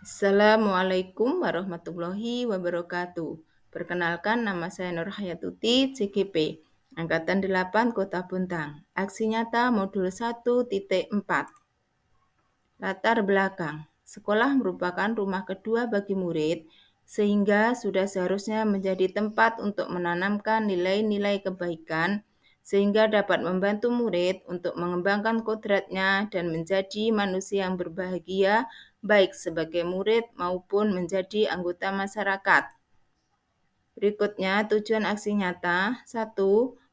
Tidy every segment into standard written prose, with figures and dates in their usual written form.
Assalamualaikum warahmatullahi wabarakatuh. Perkenalkan, nama saya Nur Hayatuti, CGP, Angkatan 8 Kota Bontang. Aksi nyata modul 1.4. Latar belakang. Sekolah merupakan rumah kedua bagi murid, sehingga sudah seharusnya menjadi tempat untuk menanamkan nilai-nilai kebaikan, sehingga dapat membantu murid untuk mengembangkan kodratnya dan menjadi manusia yang berbahagia, baik sebagai murid maupun menjadi anggota masyarakat. Berikutnya, tujuan aksi nyata. 1.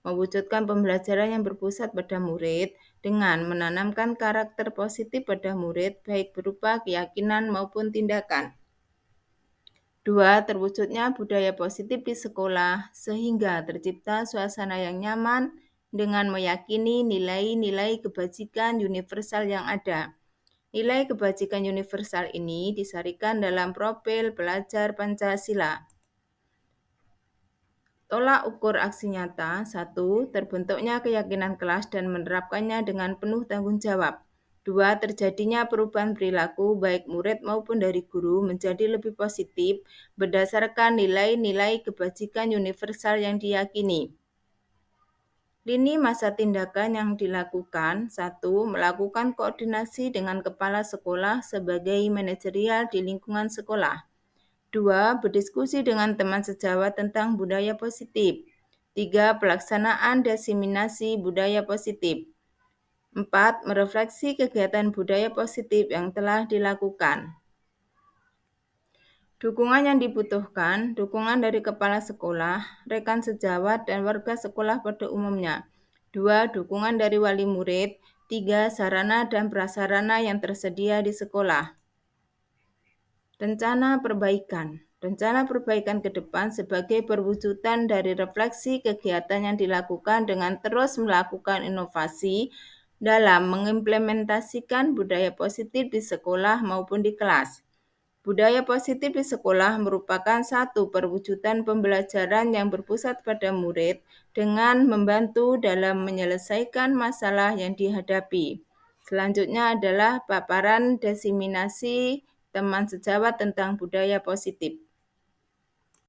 Mewujudkan pembelajaran yang berpusat pada murid dengan menanamkan karakter positif pada murid, baik berupa keyakinan maupun tindakan. 2. Terwujudnya budaya positif di sekolah, sehingga tercipta suasana yang nyaman dengan meyakini nilai-nilai kebajikan universal yang ada. Nilai kebajikan universal ini disarikan dalam profil pelajar Pancasila. Tolak ukur aksi nyata. 1. Terbentuknya keyakinan kelas dan menerapkannya dengan penuh tanggung jawab. 2. Terjadinya perubahan perilaku baik murid maupun dari guru menjadi lebih positif berdasarkan nilai-nilai kebajikan universal yang diyakini. Lini masa tindakan yang dilakukan. 1. Melakukan koordinasi dengan kepala sekolah sebagai manajerial di lingkungan sekolah. 2. Berdiskusi dengan teman sejawat tentang budaya positif. 3. Pelaksanaan diseminasi budaya positif. 4. Merefleksi kegiatan budaya positif yang telah dilakukan. Dukungan yang dibutuhkan, dukungan dari kepala sekolah, rekan sejawat, dan warga sekolah pada umumnya. 2. Dukungan dari wali murid. 3. Sarana dan prasarana yang tersedia di sekolah. Rencana perbaikan. Rencana perbaikan ke depan sebagai perwujudan dari refleksi kegiatan yang dilakukan dengan terus melakukan inovasi dalam mengimplementasikan budaya positif di sekolah maupun di kelas. Budaya positif di sekolah merupakan satu perwujudan pembelajaran yang berpusat pada murid dengan membantu dalam menyelesaikan masalah yang dihadapi. Selanjutnya adalah paparan diseminasi teman sejawat tentang budaya positif.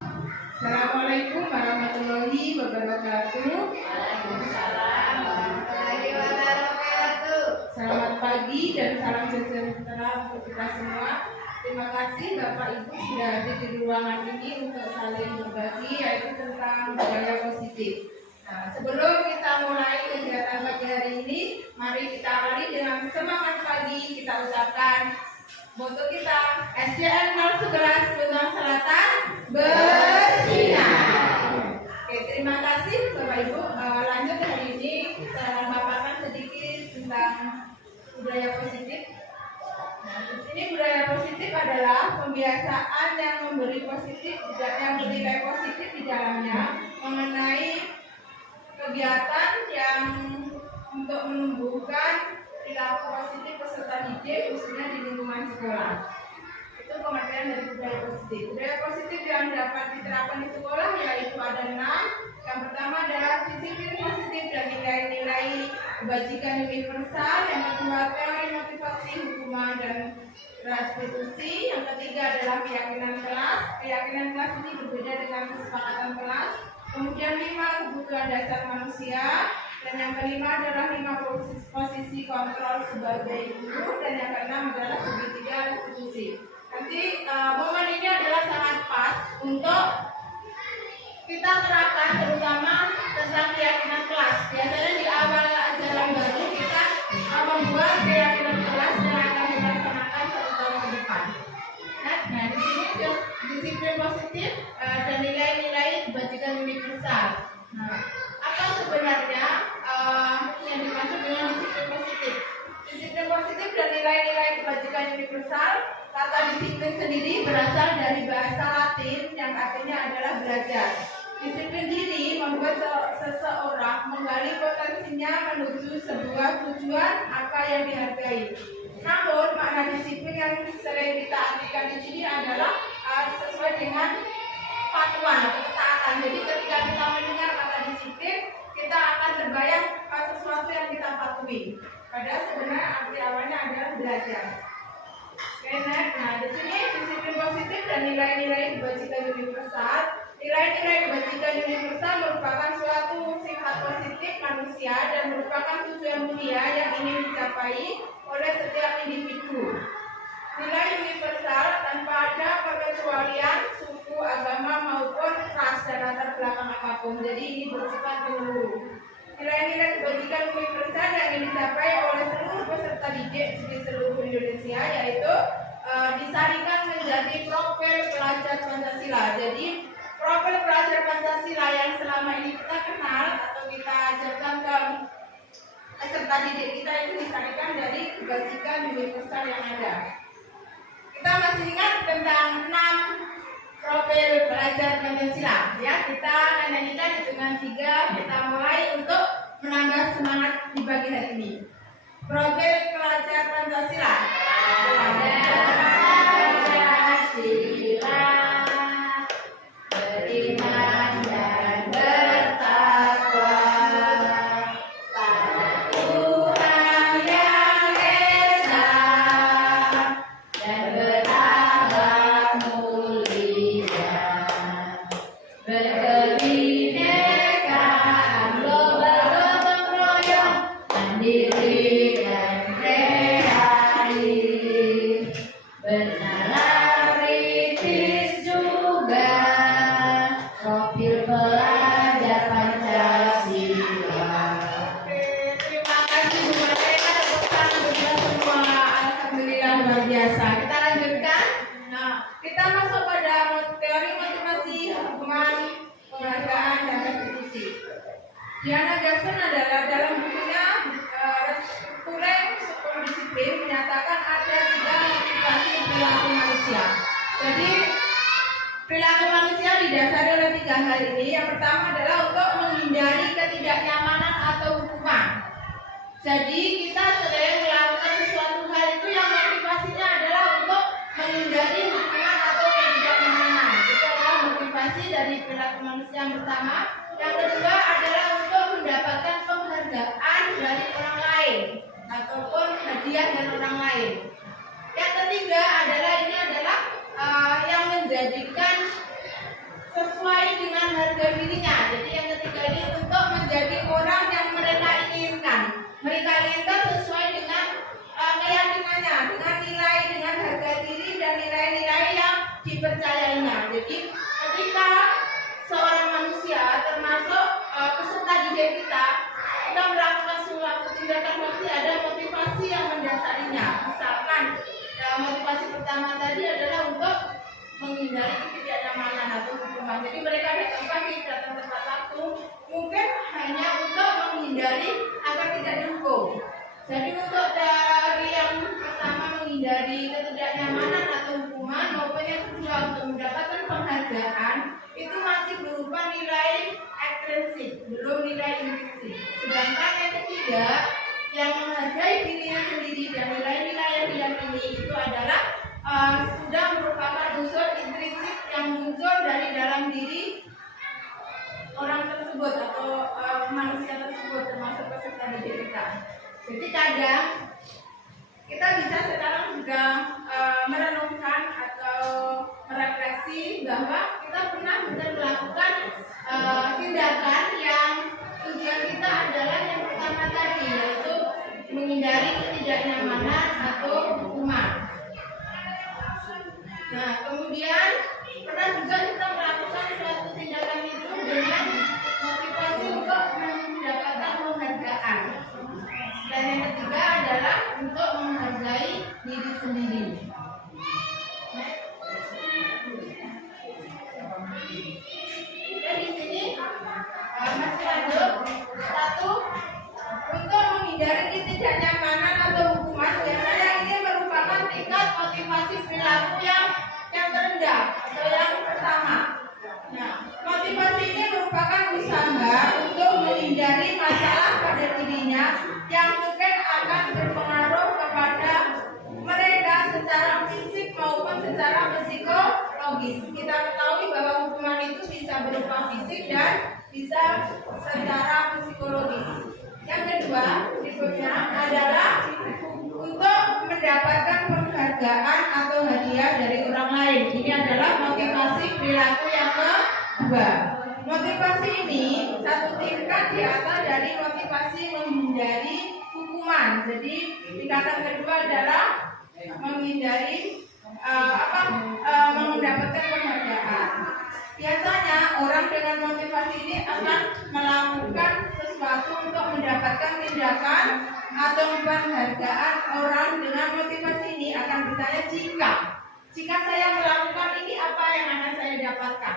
Assalamualaikum warahmatullahi wabarakatuh. Waalaikumsalam warahmatullahi wabarakatuh. Selamat pagi dan salam sejahtera untuk kita semua. Terima kasih Bapak Ibu sudah hadir di ruangan ini untuk saling berbagi yaitu tentang budaya positif. Nah, sebelum kita mulai kegiatan pagi hari ini, mari kita awali dengan semangat pagi. Kita ucapkan moto kita SDN 011 Bontang Selatan bersinar. Oke, terima kasih Bapak Ibu. Lanjut hari ini saya memaparkan sedikit tentang budaya positif. Nah, di sini budaya positif adalah pembiasaan yang memberi positif, yang bernilai positif di dalamnya mengenai kegiatan yang untuk menumbuhkan perilaku positif peserta didik khususnya di lingkungan sekolah. Itu pengertian dari budaya positif. Budaya positif yang dapat diterapkan di sekolah yaitu ada 6. Yang pertama adalah disiplin positif dan nilai-nilai kebajikan universal. Yang kedua teori motivasi hukuman dan restitusi. Yang ketiga adalah keyakinan kelas. Keyakinan kelas ini berbeda dengan kesepakatan kelas. Kemudian 5 kebutuhan dasar manusia. Dan yang kelima adalah 5 posisi kontrol sebagai guru. Dan yang keenam adalah segitiga restitusi. Nanti momen ini adalah sangat pas untuk kita terapkan terutama tentang keyakinan kelas. Biasanya di awal ajaran baru kita membuat keyakinan kelas yang akan dilaksanakan 1 tahun ke depan. Nah, di sini disiplin positif dan nilai-nilai kebajikan universal. Nah, apa sebenarnya yang dimaksud dengan disiplin positif? Disiplin positif dan nilai-nilai kebajikan universal. Kata disiplin sendiri berasal dari bahasa Latin yang artinya adalah belajar. Disiplin diri membuat seseorang menggali potensinya menuju sebuah tujuan apa yang dihargai. Namun makna disiplin yang sering kita artikan di sini adalah sesuai dengan patuhan atau ketaatan. Jadi ketika kita mendengar kata disiplin, kita akan terbayang sesuatu yang kita patuhi. Padahal sebenarnya arti awalnya adalah belajar. Nah, di sini nilai-nilai kebajikan universal. Nilai-nilai kebajikan universal merupakan suatu sifat positif manusia dan merupakan tujuan mulia yang ingin dicapai oleh setiap individu. Nilai universal tanpa ada pengecualian suku, agama maupun ras dan latar belakang apapun. Jadi ini bersifat menyeluruh. Nilai-nilai kebajikan universal yang ingin dicapai oleh seluruh peserta didik di seluruh Indonesia yaitu disarikan menjadi profil pelajar Pancasila. Jadi profil pelajar Pancasila yang selama ini kita kenal atau kita ajarkan ke peserta didik kita itu disarikan dari kebajikan universal yang ada. Kita masih ingat tentang 6 profil pelajar Pancasila ya. Kita nyanyikan dengan 3. Kita mulai untuk menambah semangat di pagi hari ini. Profil pelajar Pancasila. Pancasila beriman dan bertakwa pada Tuhan yang esa dan berakhlak mulia, berkebinekaan global gotong royong, mandiri dan kreatif, bernalar kritis juga, profil pelajar Pancasila. Terima kasih Bu Malena, tepuk tangan berdua semua. Alhamdulillah luar biasa. Kita lanjutkan. Nah, kita masuk pada teori motivasi, hukuman, penghargaan dan restitusi. Diana Garson adalah dalam bukunya Restrukturing 10 Disiplin menyatakan ada 3 motivasi perilaku manusia. Jadi perilaku manusia didasari oleh 3 hal ini. Yang pertama adalah untuk menghindari ketidaknyamanan atau hukuman. Jadi kita sering melakukan sesuatu hal itu yang motivasinya adalah untuk menghindari hukuman atau ketidaknyamanan. Itu adalah motivasi dari perilaku manusia yang pertama. Yang kedua adalah untuk mendapatkan penghargaan dari orang lain ataupun hadiah dari orang lain. Yang ketiga adalah yang menjadikan sesuai dengan harga dirinya. Jadi yang ketiga ini untuk menjadi orang yang mereka inginkan. Mereka inginkan sesuai dengan keyakinannya, dengan nilai, dengan harga diri dan nilai-nilai yang dipercayainya. Jadi ketika seorang manusia termasuk peserta didik kita melakukan suatu tindakan pasti ada motivasi yang mendasarinya. Misalkan motivasi pertama tadi adalah untuk menghindari ketidaknyamanan atau hukuman. Jadi mereka datang pagi, datang tepat waktu, mungkin hanya untuk menghindari agar tidak dihukum. Jadi untuk dari yang pertama menghindari ketidaknyamanan atau hukuman maupun yang kedua untuk mendapatkan penghargaan itu masih berupa nilai ekstrinsik, belum nilai intrinsik. Sedangkan yang ketiga yang menghargai dirinya sendiri dan nilai-nilai yang diyakini itu adalah sudah merupakan unsur intrinsik yang muncul dari dalam diri orang tersebut atau manusia tersebut termasuk peserta didik kita. Jadi kadang kita bisa sekarang juga merenungkan atau merefleksi bahwa kita pernah benar melakukan tindakan yang tujuan kita adalah yang pertama tadi yaitu menghindari ketidaknyamanan atau hukuman. Nah, kemudian pernah juga kita melakukan suatu tindakan itu dengan motivasi untuk mendapatkan penghargaan. Dan yang ketiga adalah untuk menghargai diri sendiri. Dan di sini masih lanjut. 1. Untuk menghindari ketidaknyamanan atau hukuman biasanya ini merupakan tingkat motivasi perilaku yang terendah atau yang pertama. Nah, motivasi ini merupakan usaha untuk menghindari masalah pada dirinya yang mungkin akan berpengaruh kepada mereka secara fisik maupun secara psikologis. Kita ketahui bahwa hukuman itu bisa berupa fisik dan bisa secara psikologis. Yang kedua, berikutnya adalah untuk mendapatkan penghargaan penghargaan atau hadiah dari orang lain. Ini adalah motivasi perilaku yang kedua. Motivasi ini satu tingkat di atas dari motivasi menghindari hukuman. Jadi tingkatan kedua adalah menghindari mendapatkan penghargaan. Biasanya orang dengan motivasi ini akan melakukan sesuatu untuk mendapatkan tindakan atau penghargaan. Orang dengan motivasi ini akan bertanya, jika saya melakukan ini, apa yang akan saya dapatkan?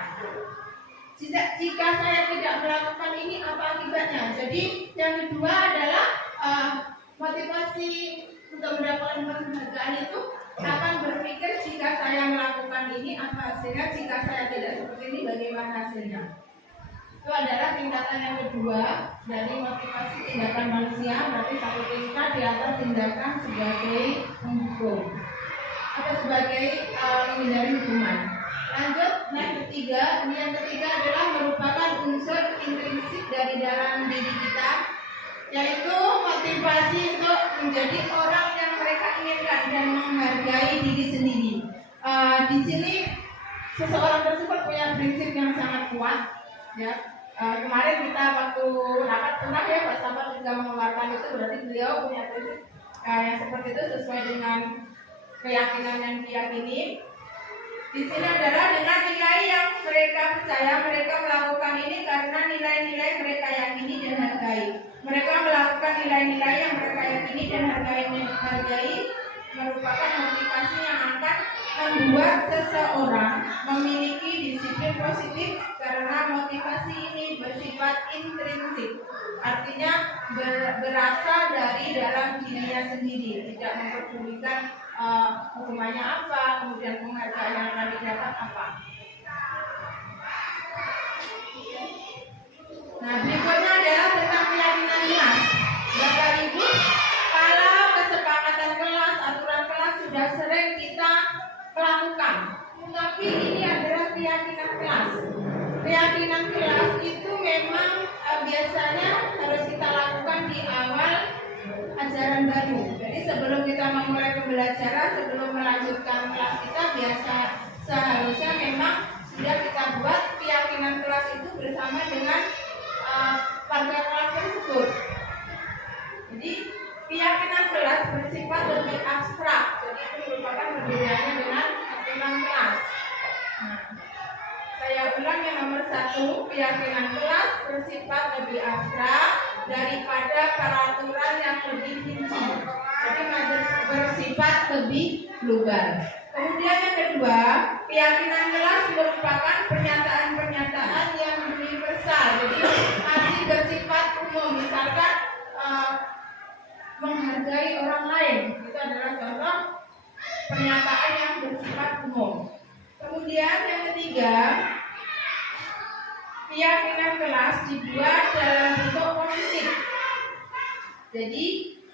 Jika saya tidak melakukan ini, apa akibatnya? Jadi yang kedua adalah motivasi untuk mendapatkan penghargaan itu akan berpikir, jika saya melakukan ini, apa hasilnya? Jika saya tidak seperti ini, bagaimana hasilnya? Itu adalah tingkatan yang kedua dari motivasi tindakan manusia. Berarti satu tingkat di atas tindakan sebagai menghukum atau sebagai menghindari hukuman. Lanjut, yang ketiga adalah merupakan unsur intrinsik dari dalam diri kita, yaitu motivasi untuk menjadi orang yang mereka inginkan dan menghargai diri sendiri. Di sini seseorang tersebut punya prinsip yang sangat kuat. Ya, kemarin kita waktu rapat pernah ya Pak Sahabat juga mengeluarkan itu, berarti beliau punya prinsip yang seperti itu sesuai dengan keyakinan yang diyakini. Di sini adalah dengan nilai yang mereka percaya, mereka melakukan ini karena nilai-nilai mereka yakini dan hargai. Mereka melakukan nilai-nilai yang mereka yakini dan hargai merupakan motivasi yang akan membuat seseorang memiliki disiplin positif, karena motivasi ini bersifat intrinsik, artinya berasal dari dalam dirinya sendiri, tidak memperdulikan hukumannya apa, kemudian penghargaan yang akan didapat apa. Nah, berikutnya adalah tentang keyakinan kelas. Bapak Ibu, kalau kesepakatan kelas, aturan kelas sudah sering kita lakukan, tapi ini adalah keyakinan kelas. Keyakinan kelas itu memang biasanya harus kita lakukan di awal ajaran baru. Jadi sebelum kita memulai pembelajaran, sebelum melanjutkan kelas kita, seharusnya memang sudah kita buat keyakinan kelas itu bersama dengan warga kelas tersebut. Jadi keyakinan kelas bersifat lebih abstrak, jadi itu merupakan perbedaannya dengan aturan kelas. Nah, saya ulang yang nomor 1, keyakinan kelas bersifat lebih abstrak daripada peraturan yang lebih rinci, jadi bersifat lebih global. Kemudian yang kedua, keyakinan kelas merupakan pernyataan-pernyataan yang universal, jadi masih bersifat umum. Misalkan menghargai orang lain, itu adalah contoh pernyataan yang bersifat umum. Kemudian yang ketiga, keyakinan kelas dibuat dalam bentuk positif. Jadi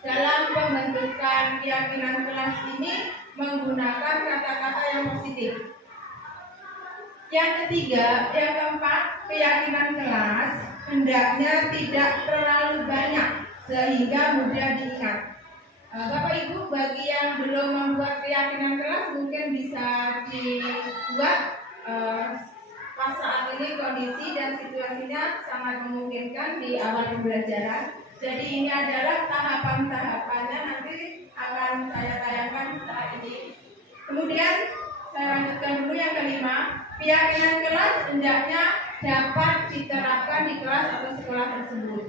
dalam pembentukan keyakinan kelas ini menggunakan kata-kata yang positif. Yang ketiga, yang keempat, keyakinan kelas hendaknya tidak terlalu banyak sehingga mudah diingat. Bapak Ibu, bagi yang belum membuat keyakinan kelas mungkin bisa dibuat pas saat ini kondisi dan situasinya sangat memungkinkan di awal pembelajaran. Jadi ini adalah tahapan-tahapannya, nanti akan saya tayangkan saat ini. Kemudian saya lanjutkan dulu yang kelima, keyakinan kelas hendaknya dapat diterapkan di kelas atau sekolah tersebut.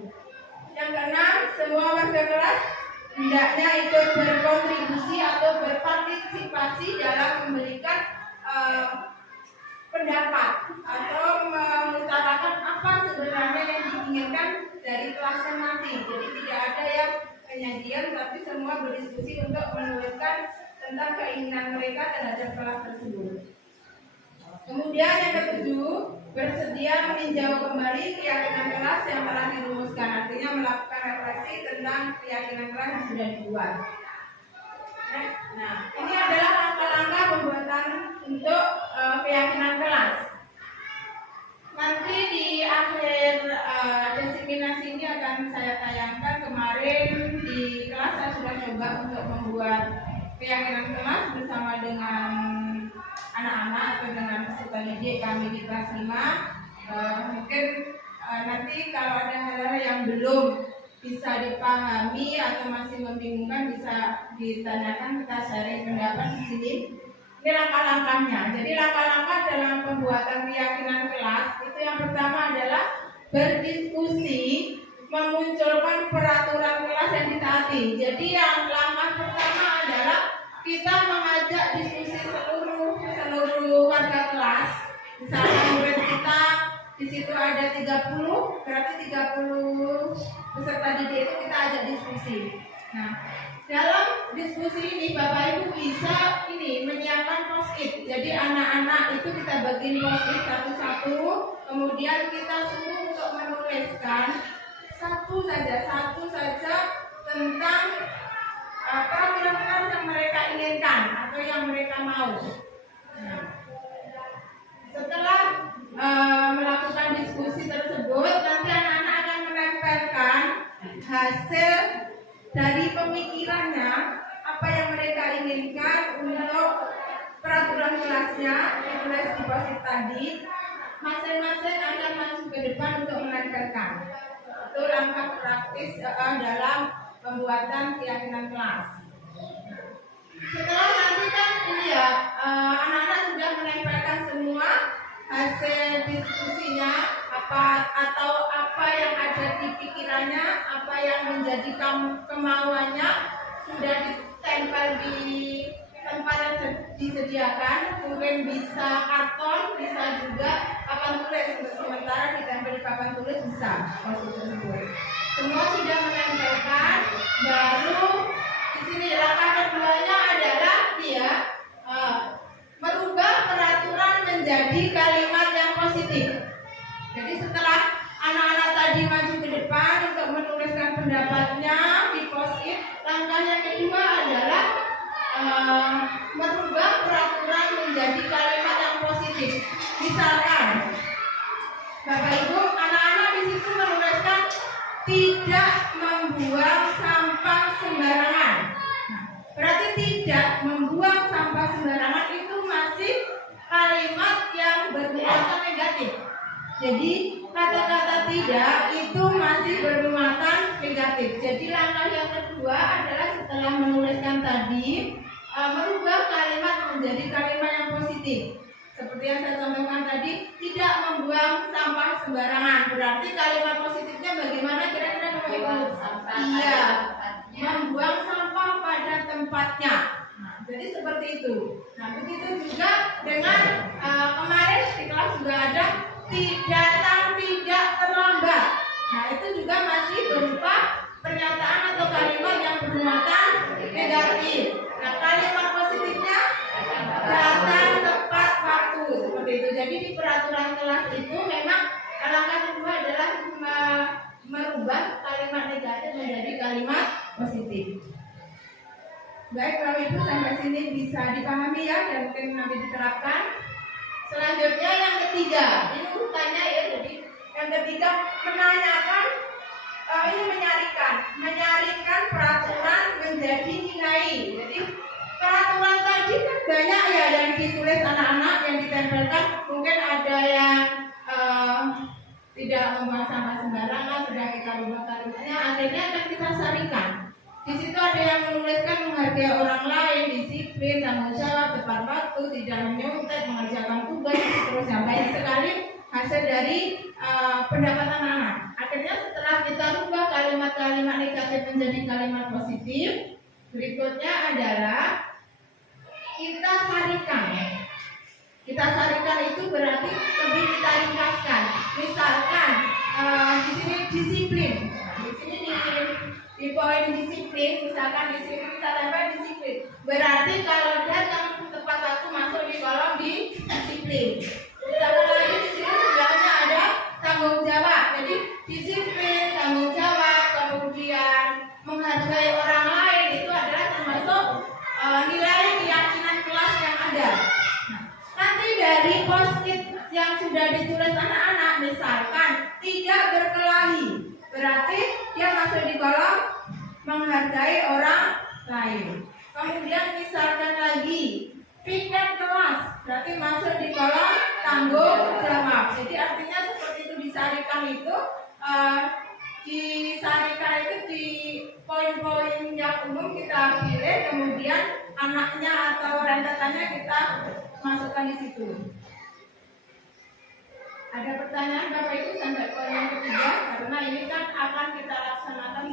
Yang keenam, semua warga kelas hendaknya ikut berkontribusi atau berpartisipasi dalam memberikan pendapat atau mengutarakan apa sebenarnya yang diinginkan dari kelas nanti. Jadi tidak ada yang penyajian, tapi semua berdiskusi untuk menuliskan tentang keinginan mereka terhadap kelas tersebut. Kemudian yang ketujuh, bersedia meninjau kembali keyakinan kelas yang telah dirumuskan, artinya melakukan refleksi tentang keyakinan kelas yang sudah dibuat. Nah, ini adalah langkah-langkah pembuatan untuk keyakinan kelas. Nanti di akhir diseminasi ini akan saya tayangkan. Kemarin di kelas saya sudah coba untuk membuat keyakinan kelas bersama dengan anak-anak atau dengan peserta didik kami di kelas 5. Mungkin nanti kalau ada hal-hal yang belum bisa dipahami atau masih membingungkan bisa ditanyakan, kita sharing pendapat di sini. Ini langkah-langkahnya. Jadi langkah-langkah dalam pembuatan keyakinan kelas itu yang pertama adalah berdiskusi, memunculkan peraturan kelas yang ditaati. Jadi yang langkah pertama adalah kita mengajak diskusi seluruh warga kelas. Misalnya murid kita di situ ada 30, berarti 30 peserta didik itu kita ajak diskusi. Nah, dalam diskusi ini Bapak Ibu bisa menyiapkan post-it. Jadi anak-anak itu kita bagiin post-it satu-satu, kemudian kita suruh untuk menuliskan satu saja tentang program kelas yang mereka inginkan atau yang mereka mau. Nah, setelah melakukan diskusi tersebut, nanti anak-anak akan menempelkan hasil dari pemikirannya, apa yang mereka inginkan untuk peraturan kelasnya, ditulis di post-it tadi. Masing-masing akan maju ke depan untuk menempelkan. Itu langkah praktis dalam pembuatan keyakinan kelas. Setelah nanti kan anak-anak sudah menempelkan semua hasil diskusinya, atau apa yang ada di pikirannya, apa yang menjadi kemauannya sudah ditempel di tempat yang disediakan. Mungkin bisa karton, bisa juga papan tulis. Untuk sementara ditempel di papan tulis bisa. Semua sudah menempelkan, baru di sini langkah keduanya adalah merubah peraturan menjadi kalimat yang positif. Jadi setelah anak-anak tadi maju ke depan untuk menuliskan pendapatnya di post-it, langkah yang kedua adalah merubah peraturan menjadi kalimat yang positif. Misalkan, Bapak Ibu, anak-anak di situ menuliskan tidak membuang sampah sembarangan. Berarti tidak membuang sampah sembarangan itu masih kalimat yang bermuatan negatif. Jadi kata-kata tidak itu masih bermuatan negatif. Jadi langkah yang kedua adalah setelah menuliskan tadi, merubah kalimat menjadi kalimat yang positif. Seperti yang saya contohkan tadi, tidak membuang sampah sembarangan. Berarti kalimat positifnya bagaimana kira-kira Bapak Ibu? Iya, membuang sampah pada tempatnya. Nah, jadi seperti itu. Nah, begitu juga dengan kemarin di kelas juga ada tidak terlambat. Nah, itu juga masih berupa pernyataan atau kalimat yang bermuatan negatif. Nah, kalimat positifnya datang tepat waktu, seperti itu. Jadi di peraturan kelas itu memang langkah kedua adalah merubah kalimat negatif menjadi kalimat positif. Baik, Bapak Ibu, sampai sini bisa dipahami ya, dan mungkin nanti diterapkan. Selanjutnya yang ketiga, ini urutannya ya. Jadi yang ketiga menanyakan, menyarikan peraturan menjadi nilai. Jadi peraturan tadi kan banyak ya yang ditulis anak-anak, yang ditempelkan. Mungkin ada yang tidak membuang sampah sembarangan, sudah kita rubah kalimatnya, akhirnya akan kita sarikan. Di situ ada yang menuliskan menghargai orang lain, disiplin, tanggung jawab, tepat waktu, tidak menyontek, mengerjakan tugas, seterusnya. Banyak sekali hasil dari pendapat anak-anak. Akhirnya setelah kita rubah kalimat-kalimat negatif menjadi kalimat positif, berikutnya adalah kita sarikan. Kita sarikan itu berarti lebih kita ringkaskan. Misalkan di sini disiplin. Di sini di poin disiplin, misalkan di sini kita tempel disiplin. Berarti kalau datang tepat waktu masuk di kolom disiplin. Misalkan lagi di sini sebelahnya ada tanggung jawab. Jadi disiplin, tanggung jawab, kemudian menghargai orang lain itu adalah termasuk nilai keyakinan kelas yang ada. Nanti dari post-it yang sudah ditulis anak-anak, misalkan tidak berkelahi, berarti dia masuk di kolom menghargai orang lain. Kemudian misalkan lagi pindah kelas, berarti masuk di kolom tanggung jawab. Jadi artinya seperti itu disarikan itu disarikan itu di poin-poin yang umum kita pilih, kemudian anaknya atau rentetannya kita masukkan di situ. Ada pertanyaan Bapak Ibu sampai poin yang ketiga, karena ini kan akan kita laksanakan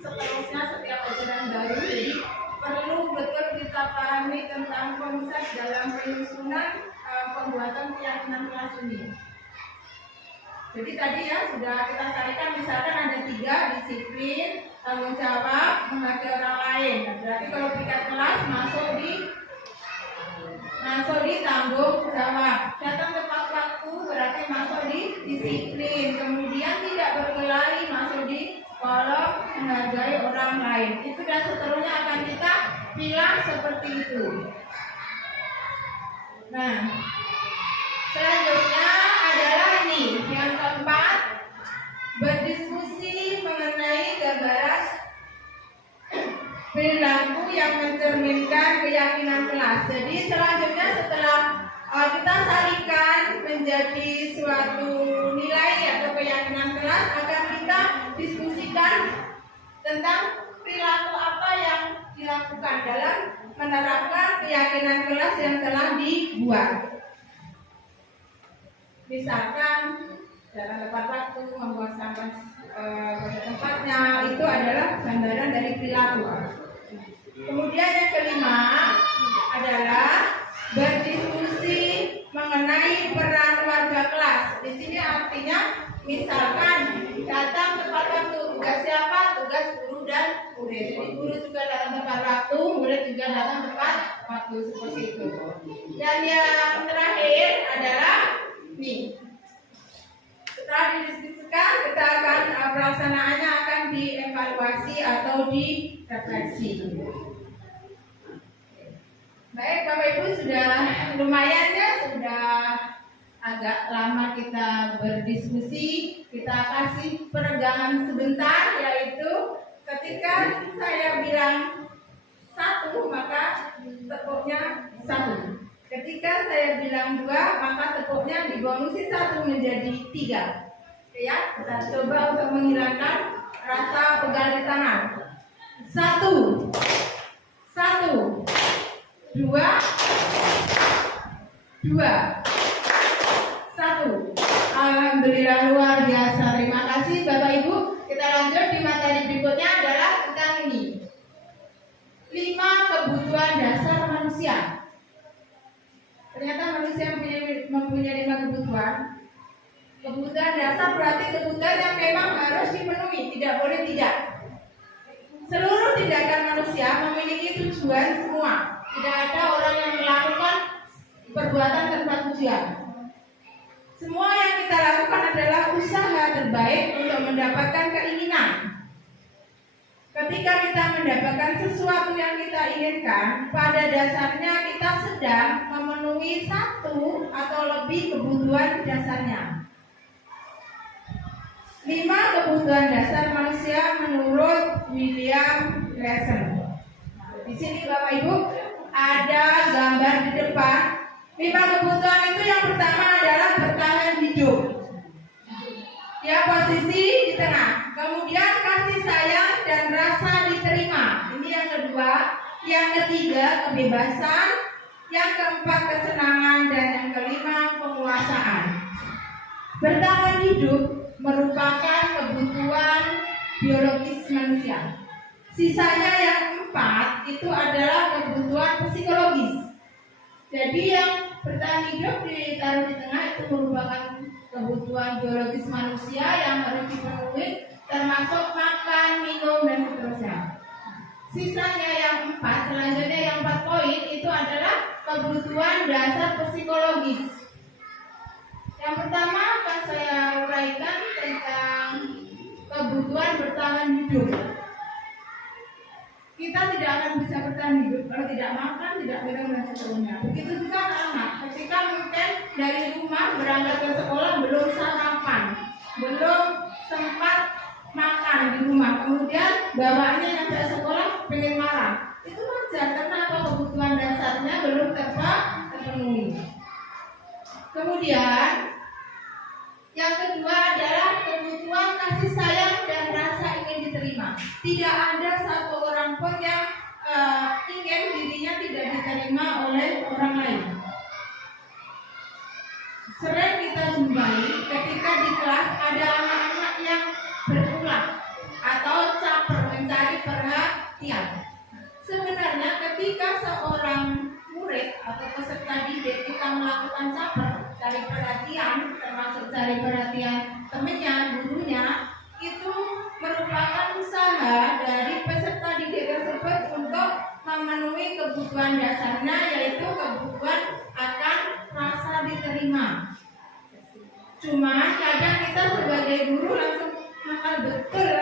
seterusnya setiap ajaran baru, jadi perlu betul kita pahami tentang konsep dalam penyusunan pembuatan keyakinan kelas ini. Jadi tadi ya sudah kita carikan, misalkan ada 3, disiplin, tanggung jawab, menghargai orang lain. Nah, berarti kalau tingkat kelas masuk di tanggung jawab. Datang tepat waktu berarti masuk di disiplin. Kemudian tidak berkelahi masuk di kolom menghargai orang lain. Itu dan seterusnya akan kita pilih seperti itu. Nah, selanjutnya adalah ini yang keempat, berdiskusi mengenai gambaran perilaku yang mencerminkan keyakinan kelas. Jadi selanjutnya setelah kita sarikan menjadi suatu nilai atau keyakinan kelas, akan kita diskusikan tentang perilaku apa yang dilakukan dalam menerapkan keyakinan kelas yang telah dibuat. Misalkan dalam tepat waktu, membuang sampah pada tempatnya, itu adalah gambaran dari perilaku. Kemudian yang kelima adalah berdiskusi mengenai peran warga kelas. Di sini artinya misalkan datang tepat waktu, tugas siapa? Tugas guru dan murid. Jadi guru juga datang tepat waktu, murid juga datang tepat waktu, seperti itu. Dan yang terakhir adalah nih, setelah didiskusikan, kita akan pelaksanaannya akan dievaluasi atau direfleksi. Baik Bapak Ibu, sudah lumayan ya, sudah agak lama kita berdiskusi. Kita kasih peregangan sebentar, yaitu ketika saya bilang 1 maka tepuknya 1. Ketika saya bilang 2 maka tepuknya dibonusi 1 menjadi 3. Ya, kita coba untuk menghilangkan rasa pegal di tangan. 1, 2, 2, 1. Alhamdulillah, luar biasa. Terima kasih Bapak Ibu. Kita lanjut di materi berikutnya adalah tentang ini. 5 kebutuhan dasar manusia. Ternyata manusia mempunyai 5 kebutuhan. Kebutuhan dasar berarti kebutuhan yang memang harus dipenuhi, tidak boleh tidak. Seluruh tindakan manusia memiliki tujuan semua. Tidak ada orang yang melakukan perbuatan tanpa tujuan. Semua yang kita lakukan adalah usaha terbaik untuk mendapatkan keinginan. Ketika kita mendapatkan sesuatu yang kita inginkan, pada dasarnya kita sedang memenuhi 1 atau lebih kebutuhan dasarnya. 5 kebutuhan dasar manusia menurut William Glasser. Di sini Bapak Ibu ada gambar di depan. 5 kebutuhan itu yang pertama adalah bertahan hidup. Ya, posisi di tengah. Kemudian kasih sayang dan rasa diterima. Ini yang kedua. Yang ketiga kebebasan. Yang keempat kesenangan, dan yang kelima penguasaan. Bertahan hidup merupakan kebutuhan biologis manusia. Sisanya yang 4 itu adalah kebutuhan psikologis. Jadi yang bertahan hidup ditaruh di tengah itu merupakan kebutuhan biologis manusia yang harus dipenuhi, termasuk makan, minum, dan seterusnya. Sisanya yang 4, selanjutnya yang 4 poin itu adalah kebutuhan dasar psikologis. Yang pertama akan saya uraikan tentang kebutuhan bertahan hidup. Kita tidak akan bisa bertahan hidup kalau tidak makan, tidak minum, dan seterusnya. Begitu juga anak, ketika mungkin dari rumah berangkat ke sekolah belum sarapan, belum sempat makan di rumah, kemudian bapaknya yang ke sekolah pengen marah. Itu wajar karena terpenuhi. Kemudian yang kedua adalah kebutuhan kasih sayang dan rasa ingin diterima. Tidak ada satu orang pun yang ingin dirinya tidak diterima oleh orang lain. Sering kita jumpai ketika di kelas ada anak-anak yang berulang atau caper mencari perhatian. Sebenarnya ketika seorang murid atau peserta didik kita melakukan caper, cari perhatian, termasuk cari perhatian temannya, gurunya, itu merupakan usaha dari peserta didik tersebut untuk memenuhi kebutuhan dasarnya, yaitu kebutuhan akan rasa diterima. Cuma kadang kita sebagai guru langsung nakal betul,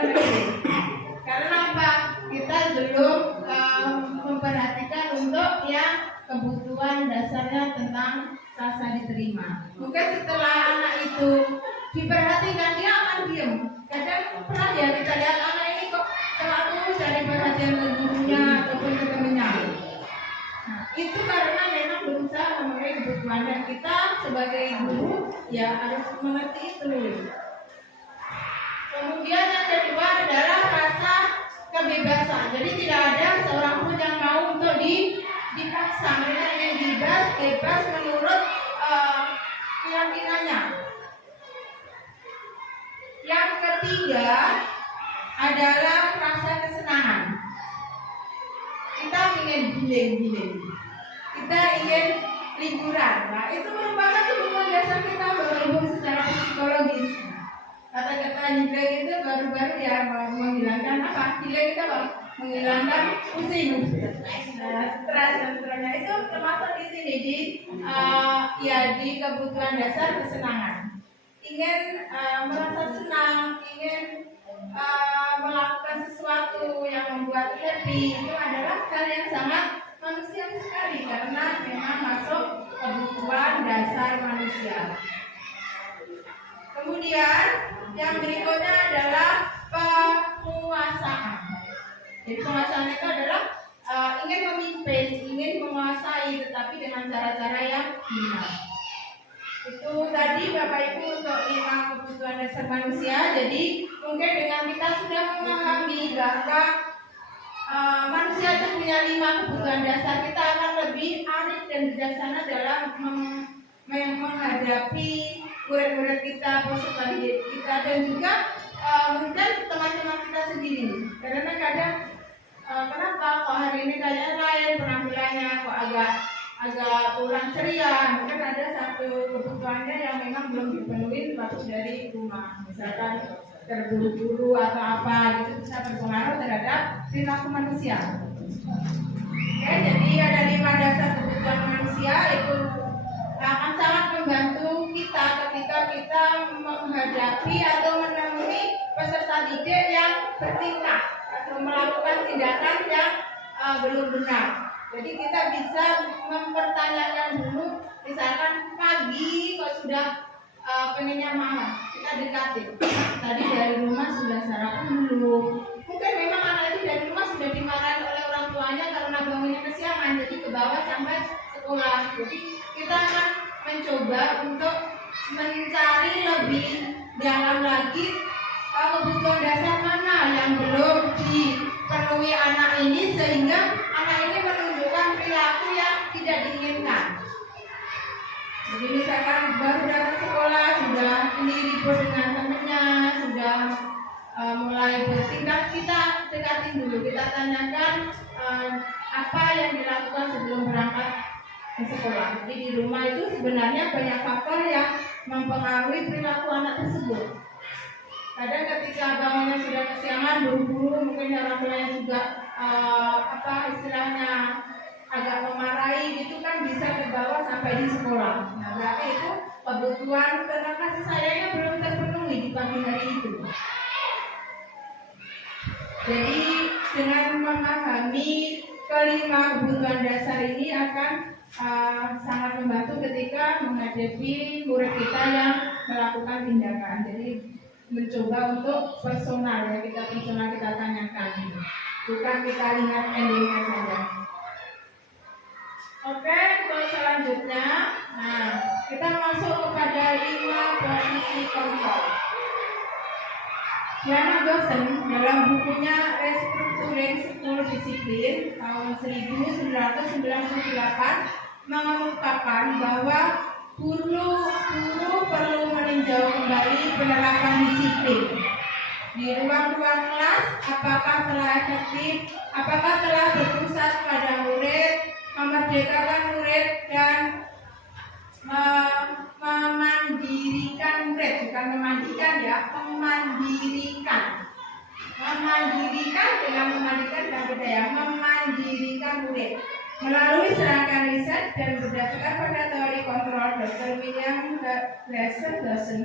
karena apa? Kita belum memperhatikan untuk yang kebutuhan dasarnya tentang rasa diterima. Mungkin setelah anak itu diperhatikan, dia akan diam. Kadang pernah ya kita lihat anak ini kok selalu cari perhatian ke gurunya ataupun ke temannya. Nah, itu karena memang berusaha memenuhi kebutuhan, dan kita sebagai guru ya harus mengerti itu. Kemudian yang kedua adalah rasa kebebasan. Jadi tidak ada seorang pun yang mau untuk dipaksa. Mereka ingin bebas menurut keyakinannya. Yang ketiga adalah rasa kesenangan. Kita ingin healing. Kita ingin liburan. Nah, itu merupakan kebutuhan dasar kita berhubung secara psikologis. Kata-kata healing itu baru-baru ya menghilangkan apa? Healing itu apa? Menghilangkan pusing, stres dan seterusnya. Itu termasuk di sini di kebutuhan dasar kesenangan. Ingin merasa senang, ingin melakukan sesuatu yang membuat happy, itu adalah hal yang sangat manusiawi sekali karena memang masuk kebutuhan dasar manusia. Kemudian yang berikutnya adalah penguasaan. Jadi penguasaan itu adalah ingin memimpin, ingin menguasai, tetapi dengan cara-cara yang benar. Itu tadi Bapak Ibu untuk 5 kebutuhan dasar manusia. Jadi mungkin dengan kita sudah memahami bahwa manusia itu punya 5 kebutuhan dasar, kita akan lebih arif dan bijaksana dalam menghadapi murid-murid kita, peserta didik kita, dan juga mungkin teman-teman kita sendiri. Karena kadang kenapa kok hari ini kayaknya lain penampilannya, kok agak kurang ceria, mungkin ada satu kebutuhannya yang memang belum dipenuhi waktu dari rumah, misalkan terburu-buru atau apa, itu bisa berpengaruh terhadap perilaku manusia. Oke, jadi ada 5 dasar kebutuhan manusia, itu akan sangat membantu kita ketika kita menghadapi atau menemui peserta didik yang bertingkah atau melakukan tindakan yang belum benar. Jadi kita bisa mempertanyakan dulu, misalkan pagi kok sudah pengennya makan, kita dekatin. Tadi dari rumah sudah sarapan belum? Mungkin memang anak itu dari rumah sudah dimarahi oleh orang tuanya karena bangunnya kesiangan, jadi ke bawah sampai sekolah. Jadi kita akan mencoba untuk mencari lebih dalam lagi kebutuhan dasar mana yang belum dipenuhi anak ini, sehingga anak ini menunjukkan perilaku yang tidak diinginkan. Jadi misalkan baru datang sekolah sudah ini ribut dengan temannya, sudah mulai bertindak, kita dekatin dulu, kita tanyakan apa yang dilakukan sebelum berangkat ke sekolah. Jadi di rumah itu sebenarnya banyak faktor yang mempengaruhi perilaku anak tersebut. Kadang ketika bangunnya sudah kesiangan, buru-buru, mungkin orang tuanya juga istilahnya agak memarahi, itu kan bisa terbawa sampai di sekolah. Nah, berarti itu kebutuhan tentang kasih sayangnya belum terpenuhi di pagi hari itu. Jadi dengan memahami kelima kebutuhan dasar ini akan sangat membantu ketika menghadapi murid kita yang melakukan tindakan. Jadi mencoba untuk personal ya, kita tanyakan, bukan kita lihat endingnya saja. Oke, untuk selanjutnya, nah kita masuk kepada 5 posisi kontrol. Diana Dawson dalam bukunya Restructuring 10 Disiplin tahun 1998 mengungkapkan bahwa guru perlu meninjau kembali penerapan disiplin di ruang-ruang kelas. Apakah telah efektif, apakah telah berpusat pada murid, memerdekakan murid, dan memandirikan murid, bukan memandikan ya, memandirikan dengan memandikan dan beda ya, memandirikan murid melalui serangkaian riset dan berdasarkan pada teori kontrol. Dr. William Dawson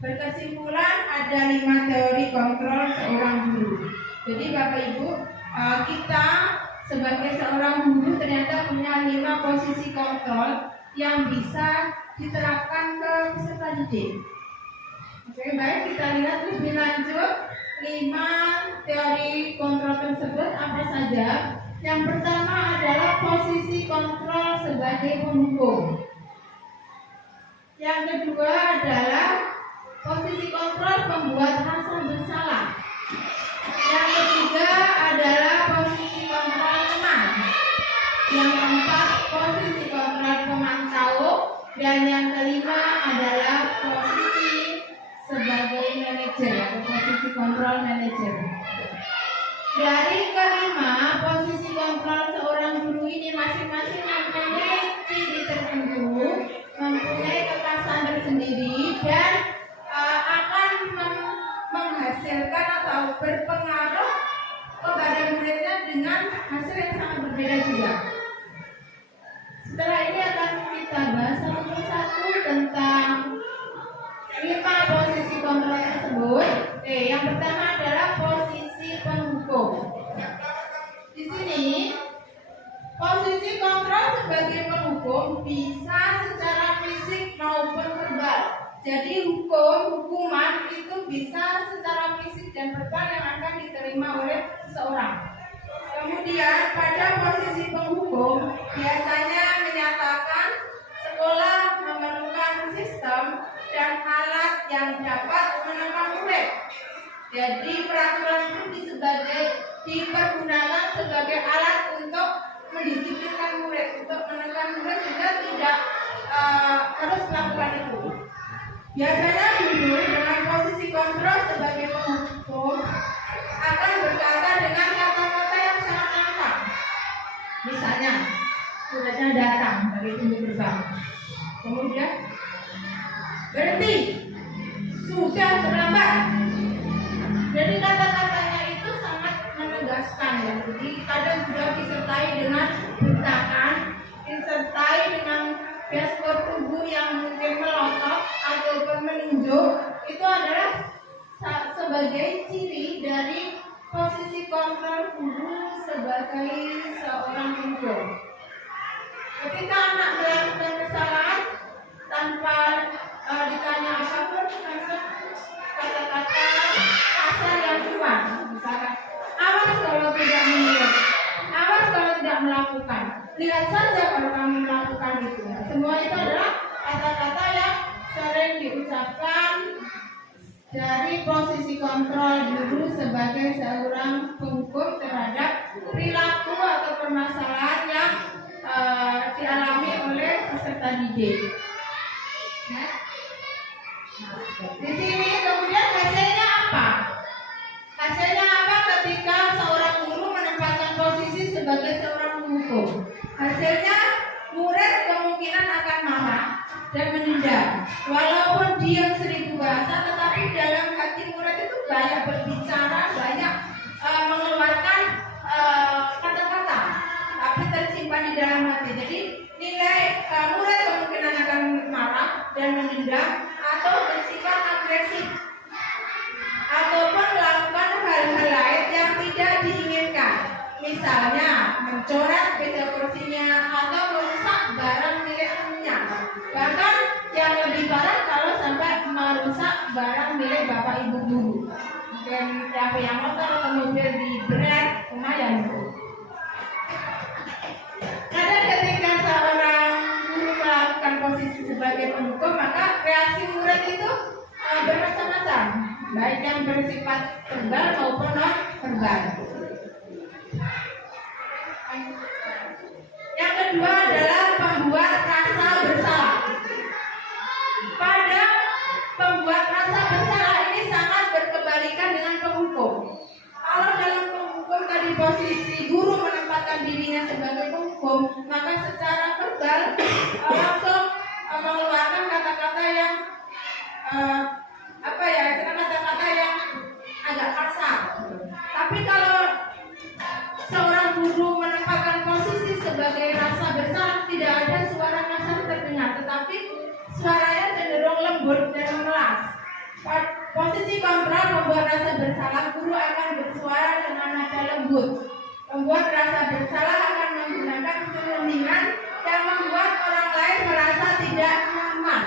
berkesimpulan ada 5 teori kontrol seorang guru. Jadi Bapak Ibu, kita sebagai seorang guru ternyata punya 5 posisi kontrol yang bisa diterapkan ke peserta didik. Oke, baik, kita lihat lebih lanjut 5 teori kontrol tersebut apa saja. Yang pertama adalah posisi kontrol sebagai penghukum. Yang kedua adalah posisi kontrol pembuat rasa bersalah. Yang ketiga adalah posisi kontrol teman. Yang keempat posisi kontrol pemantau. Dan yang kelima adalah posisi sebagai manajer atau posisi kontrol manajer. Dari kelima posisi kontrol seorang guru ini masing-masing mempunyai ciri tertentu, mempunyai kekhasan tersendiri, dan akan menghasilkan atau berpengaruh kepada muridnya dengan hasil yang sangat berbeda juga. Setelah ini akan kita bahas satu persatu tentang 5 posisi kontrol tersebut. Oke, yang pertama adalah posisi penghukum. Di sini posisi kontrol sebagai penghukum bisa secara fisik maupun verbal. Jadi hukuman itu bisa secara fisik dan verbal yang akan diterima oleh seseorang. Kemudian pada posisi penghukum biasanya menyatakan sekolah memerlukan sistem dan alat yang dapat menekan murid. Jadi peraturan itu dipergunakan sebagai alat untuk mendisiplinkan murid, untuk menekan murid sehingga tidak harus melakukan itu. Biasanya guru dengan posisi kontrol sebagai penghukum akan berkata dengan kata-kata yang sangat lantang. Misalnya, muridnya datang dari pintu gerbang, kemudian berhenti, sudah terlambat. Jadi kata-katanya itu sangat menegaskan ya. Jadi kadang juga disertai dengan bentakan, disertai dengan gestur tubuh yang mungkin melotot ataupun menunjuk. Itu adalah sebagai ciri dari posisi kontrol guru sebagai seorang guru. Ketika anak melakukan kesalahan tanpa ditanya apapun, langsung kata-kata kasar yang keluar. Misalkan, awas kalau tidak menurut, awas kalau tidak melakukan, lihat saja kalau kamu melakukan itu. Semua itu adalah kata-kata yang sering diucapkan dari posisi kontrol guru sebagai seorang penghukum terhadap perilaku atau permasalahan yang dialami oleh peserta didik. Di sini kemudian hasilnya apa? Hasilnya apa ketika seorang guru menempatkan posisi sebagai seorang penghukum? Hasilnya murid kemungkinan akan marah dan menendam. Walaupun diam 1000 bahasa, tetapi dalam hati murid itu banyak berbicara, banyak mengeluarkan kata-kata, tapi tersimpan di dalam hati. Jadi nilai murid kemungkinan akan marah dan menendam atau bersifat agresif ataupun melakukan hal-hal lain yang tidak diinginkan, misalnya mencoret meja kursinya atau merusak barang milik temannya. Bahkan yang lebih parah kalau sampai merusak barang milik bapak ibu guru, mungkin yang motor atau mobil diberet, lumayan. Ada ketika seorang sebagai penghukum, maka reaksi murid itu bermacam-macam, baik yang bersifat verbal maupun non verbal. Yang kedua adalah pembuat rasa bersalah. Pada pembuat rasa bersalah ini sangat berkebalikan dengan penghukum. Kalau dalam penghukum tadi posisi guru menempatkan dirinya sebagai penghukum, maka secara verbal langsung mengeluarkan kata-kata yang kata-kata yang agak kasar. Tapi kalau seorang guru menempatkan posisi sebagai rasa bersalah, tidak ada suara kasar terdengar, tetapi suaranya cenderung lembut dan memelas. Posisi kontra membuat rasa bersalah, guru akan bersuara dengan nada lembut. Membuat rasa bersalah akan menggunakan keheningan yang membuat orang lain merasa tidak nyaman,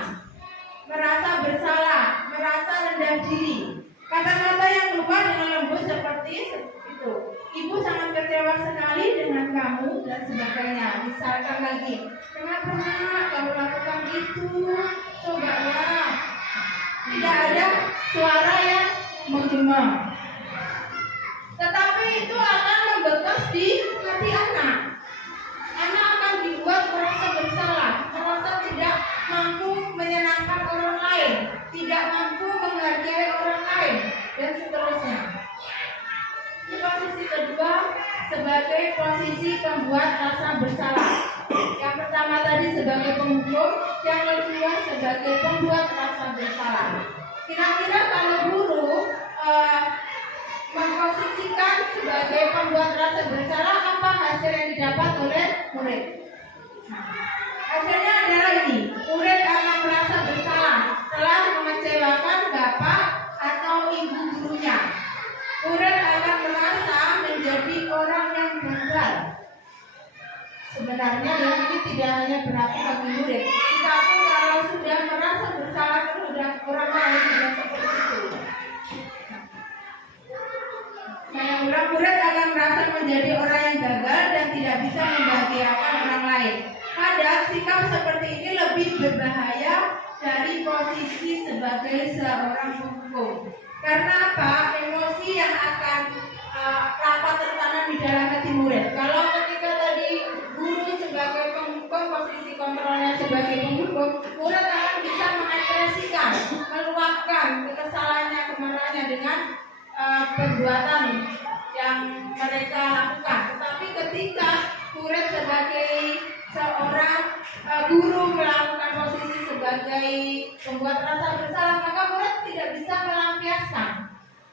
merasa bersalah, merasa rendah diri. Kata-kata yang keluar dengan lembut seperti itu. Ibu sangat kecewa sekali dengan kamu dan sebagainya. Misalkan lagi, kenapa nak kamu lakukan itu? Coba ya. Tidak ada suara yang menggema. Tetapi itu akan membekas di hati anak. Anak akan dibuat merasa bersalah, merasa tidak mampu menyenangkan orang lain, tidak mampu menghargai orang lain, dan seterusnya. Ini posisi kedua sebagai posisi pembuat rasa bersalah. Yang pertama tadi sebagai penghukum, yang kedua sebagai pembuat rasa bersalah. Kira-kira kalau guru memposisikan sebagai pembuat rasa bersalah, apa hasil yang didapat oleh murid? Hasilnya adalah ini, murid akan merasa bersalah telah mengecewakan bapak atau ibu gurunya. Murid akan merasa menjadi orang yang gagal. Sebenarnya yang ini tidak hanya berlaku bagi murid, tetapi kalau sudah merasa bersalah terhadap orang lain juga seperti itu. Saya ulang, murid akan merasa menjadi orang yang gagal dan tidak bisa membahagiakan orang lain. Padahal sikap seperti ini lebih berbahaya dari posisi sebagai seorang penghukum. Karena apa? Emosi yang akan rapat tertanam di dalam hati murid. Kalau ketika tadi guru sebagai penghukum, posisi kontrolnya sebagai penghukum, murid akan bisa mengekspresikan, meluapkan kesalahannya, kemarahannya dengan perbuatan yang mereka lakukan. Tetapi ketika murid sebagai seorang guru melakukan posisi sebagai pembuat rasa bersalah, maka murid tidak bisa melampiaskan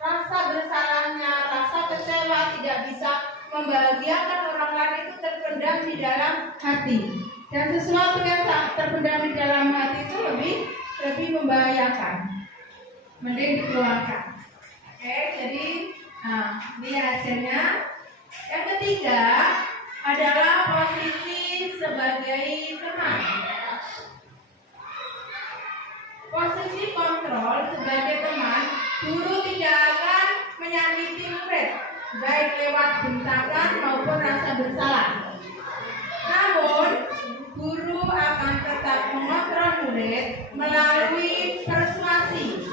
rasa bersalahnya, rasa kecewa, tidak bisa membahagiakan orang lain, itu terpendam di dalam hati. Dan sesuatu yang terpendam di dalam hati itu lebih membahayakan. Mending dikeluarkan. Oke, jadi ini hasilnya. Yang ketiga adalah posisi sebagai teman. Posisi kontrol sebagai teman, guru tidak akan menyakiti murid, baik lewat bentakan maupun rasa bersalah. Namun, guru akan tetap mengontrol murid melalui persuasi.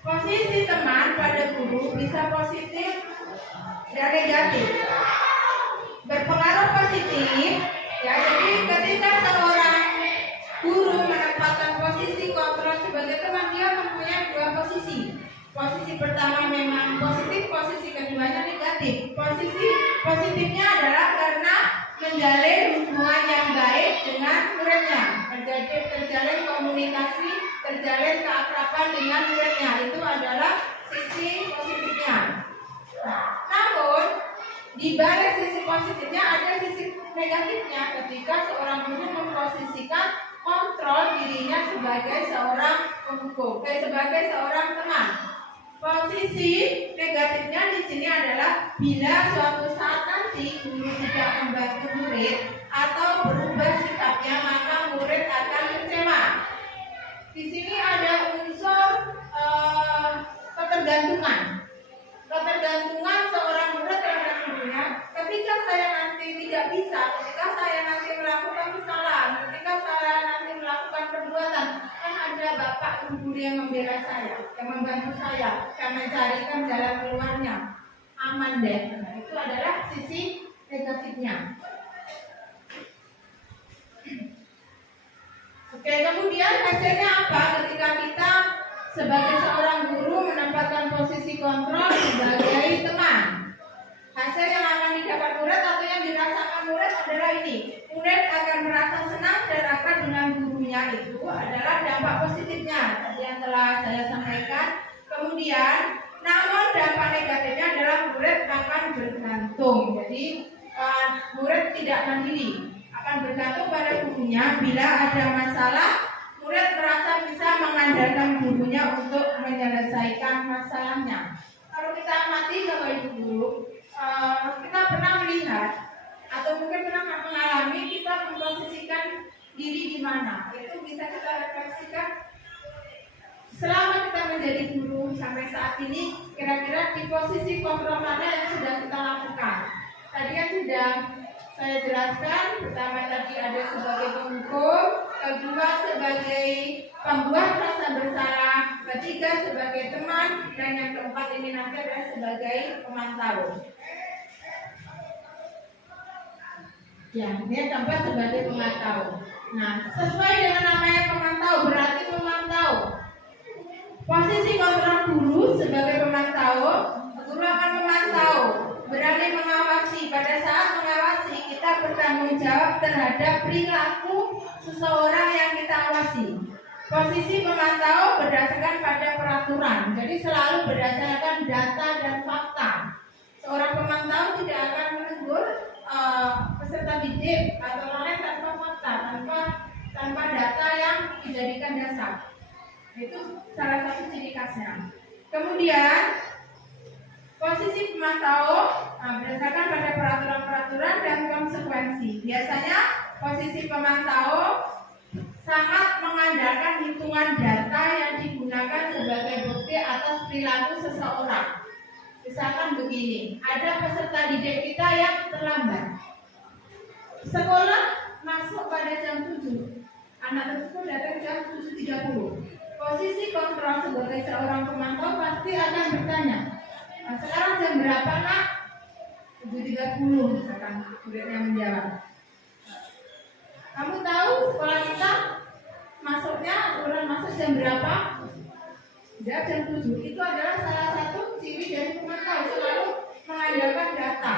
Posisi teman pada guru bisa positif dan negatif. Berpengaruh positif, ya, jadi ketika seorang guru menempatkan posisi kontrol sebagai teman, dia mempunyai dua posisi. Posisi pertama memang positif, posisi keduanya negatif. Posisi positifnya adalah karena menjalin hubungan yang baik dengan muridnya, terjalin komunikasi, terjalin keakraban dengan muridnya. Itu adalah sisi positifnya. Namun di balik sisi positifnya ada sisi negatifnya ketika seorang guru memposisikan kontrol dirinya sebagai seorang penghukum, sebagai seorang teman. Posisi negatifnya di sini adalah bila suatu saat nanti guru tidak membantu murid atau berubah sikapnya, maka murid akan kecewa. Di sini ada unsur ketergantungan. Ketergantungan seorang murid terhadap gurunya. Ketika saya nanti tidak bisa, ketika saya nanti melakukan kesalahan, ketika saya nanti bapak ibu guru yang membela saya, yang membantu saya mencarikan jalan keluarnya. Aman deh. Nah, itu adalah sisi negatifnya. Oke, kemudian hasilnya apa ketika kita sebagai seorang guru menempatkan posisi kontrol sebagai teman? Hasil yang akan didapat murid atau yang dirasakan murid adalah ini. Murid akan merasa senang dan akrab dengan gurunya, itu adalah dampak positifnya tadi yang telah saya sampaikan. Kemudian, namun dampak negatifnya adalah murid akan bergantung. Jadi murid tidak mandiri, akan bergantung pada gurunya. Bila ada masalah, murid merasa bisa mengandalkan gurunya untuk menyelesaikan masalahnya. Kalau kita amati Bapak Ibu guru, kita pernah melihat atau mungkin pernah mengalami kita memposisikan diri di mana. Itu bisa kita refleksikan selama kita menjadi guru sampai saat ini, kira-kira di posisi kontrol mana yang sudah kita lakukan. Tadi kan sudah saya jelaskan, pertama tadi ada sebagai penghukum, kedua sebagai pembuat rasa bersalah, ketiga sebagai teman, dan yang keempat ini nanti adalah sebagai pemantau. Ya, ini yang keempat sebagai pemantau. Nah, sesuai dengan namanya pemantau, berarti pemantau. Posisi kontrol guru sebagai pemantau, guru akan memantau, berani mengawasi. Pada saat mengawasi, kita bertanggung jawab terhadap perilaku seseorang yang kita awasi. Posisi pemantau berdasarkan pada peraturan, jadi selalu berdasarkan data dan fakta. Seorang pemantau tidak akan menegur peserta didik atau orang lain tanpa fakta, tanpa data yang dijadikan dasar. Itu salah satu ciri khasnya. Kemudian posisi pemantau berdasarkan pada peraturan-peraturan dan konsekuensi. Biasanya posisi pemantau sangat mengandalkan hitungan data yang digunakan sebagai bukti atas perilaku seseorang. Misalkan begini, ada peserta didik kita yang terlambat. Sekolah masuk pada jam 7. Anak tersebut datang jam 7.30. Posisi kontrol sebagai seorang pemantau pasti akan bertanya, nah, sekarang jam berapa nak? 7.30 misalkan muridnya menjawab. Kamu tahu sekolah kita masuknya aturan masuk jam berapa? Jam 7. Itu adalah salah satu ciri dari pemantau, selalu mengandalkan data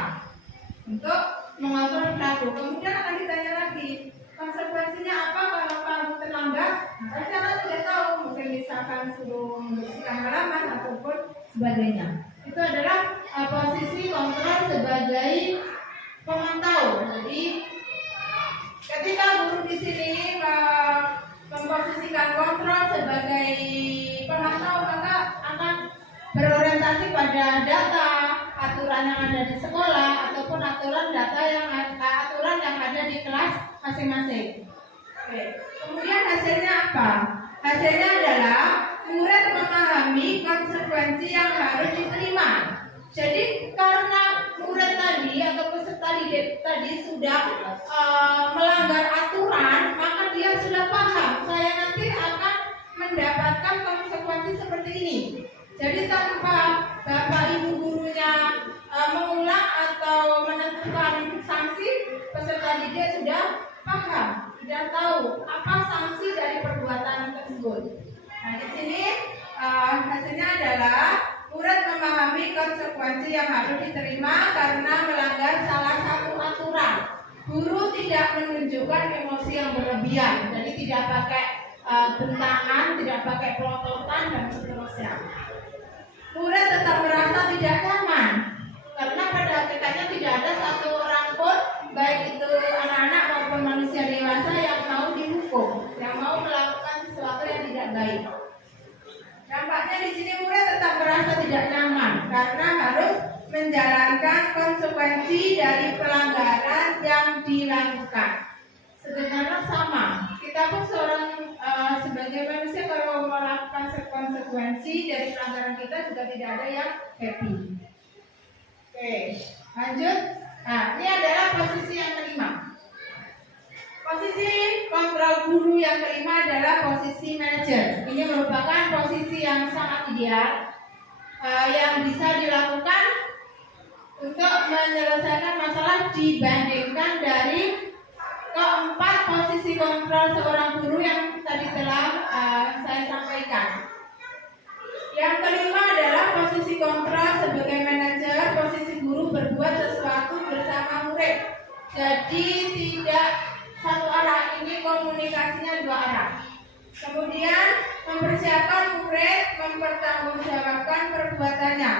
untuk mengontrol perilaku. Kemudian akan ditanya lagi, konsekuensinya apa kalau kamu terlambat? Nah, kita sudah tahu, mungkin misalkan suruh membersihkan halaman ataupun sebagainya. Itu adalah posisi kontrol sebagai pemantau. Jadi ketika guru di sini memposisikan kontrol sebagai pemantau, maka akan berorientasi pada data, aturan yang ada di sekolah ataupun aturan yang ada di kelas masing-masing. Oke. Kemudian hasilnya apa? Hasilnya adalah murid memahami konsekuensi yang harus diterima. Jadi karena murid tadi atau peserta didik tadi sudah melanggar aturan, maka dia sudah paham saya nanti akan mendapatkan konsekuensi seperti ini. Jadi tanpa bapak ibu gurunya mengulang atau menentukan sanksi, peserta didik sudah paham, sudah tahu apa sanksi dari perbuatan tersebut. Nah, di sini hasilnya adalah murid memahami konsekuensi yang harus diterima karena melanggar salah satu aturan. Guru tidak menunjukkan emosi yang berlebihan, jadi tidak pakai bentangan, tidak pakai pelototan dan seterusnya. Murid tetap merasa tidak nyaman karena pada hakikatnya tidak ada satu orang pun, baik itu anak-anak maupun manusia dewasa, yang mau dihukum, yang mau melakukan sesuatu yang tidak baik. Dampaknya di sini murid tetap merasa tidak nyaman karena harus menjalankan konsekuensi dari pelanggaran yang dilakukan. Sebenarnya sama, kita pun sebagai manusia kalau melakukan konsekuensi dari pelanggaran kita juga tidak ada yang happy. Oke, lanjut. Nah, ini adalah posisi yang kelima. Posisi kontrol guru yang kelima adalah posisi manajer. Ini merupakan posisi yang sangat ideal yang bisa dilakukan untuk menyelesaikan masalah dibandingkan dari keempat posisi kontrol seorang guru yang tadi telah saya sampaikan. Yang kelima adalah posisi kontrol sebagai manajer. Posisi guru berbuat sesuatu bersama murid. Jadi tidak satu arah, ini komunikasinya dua arah. Kemudian mempersiapkan murid mempertanggungjawabkan perbuatannya.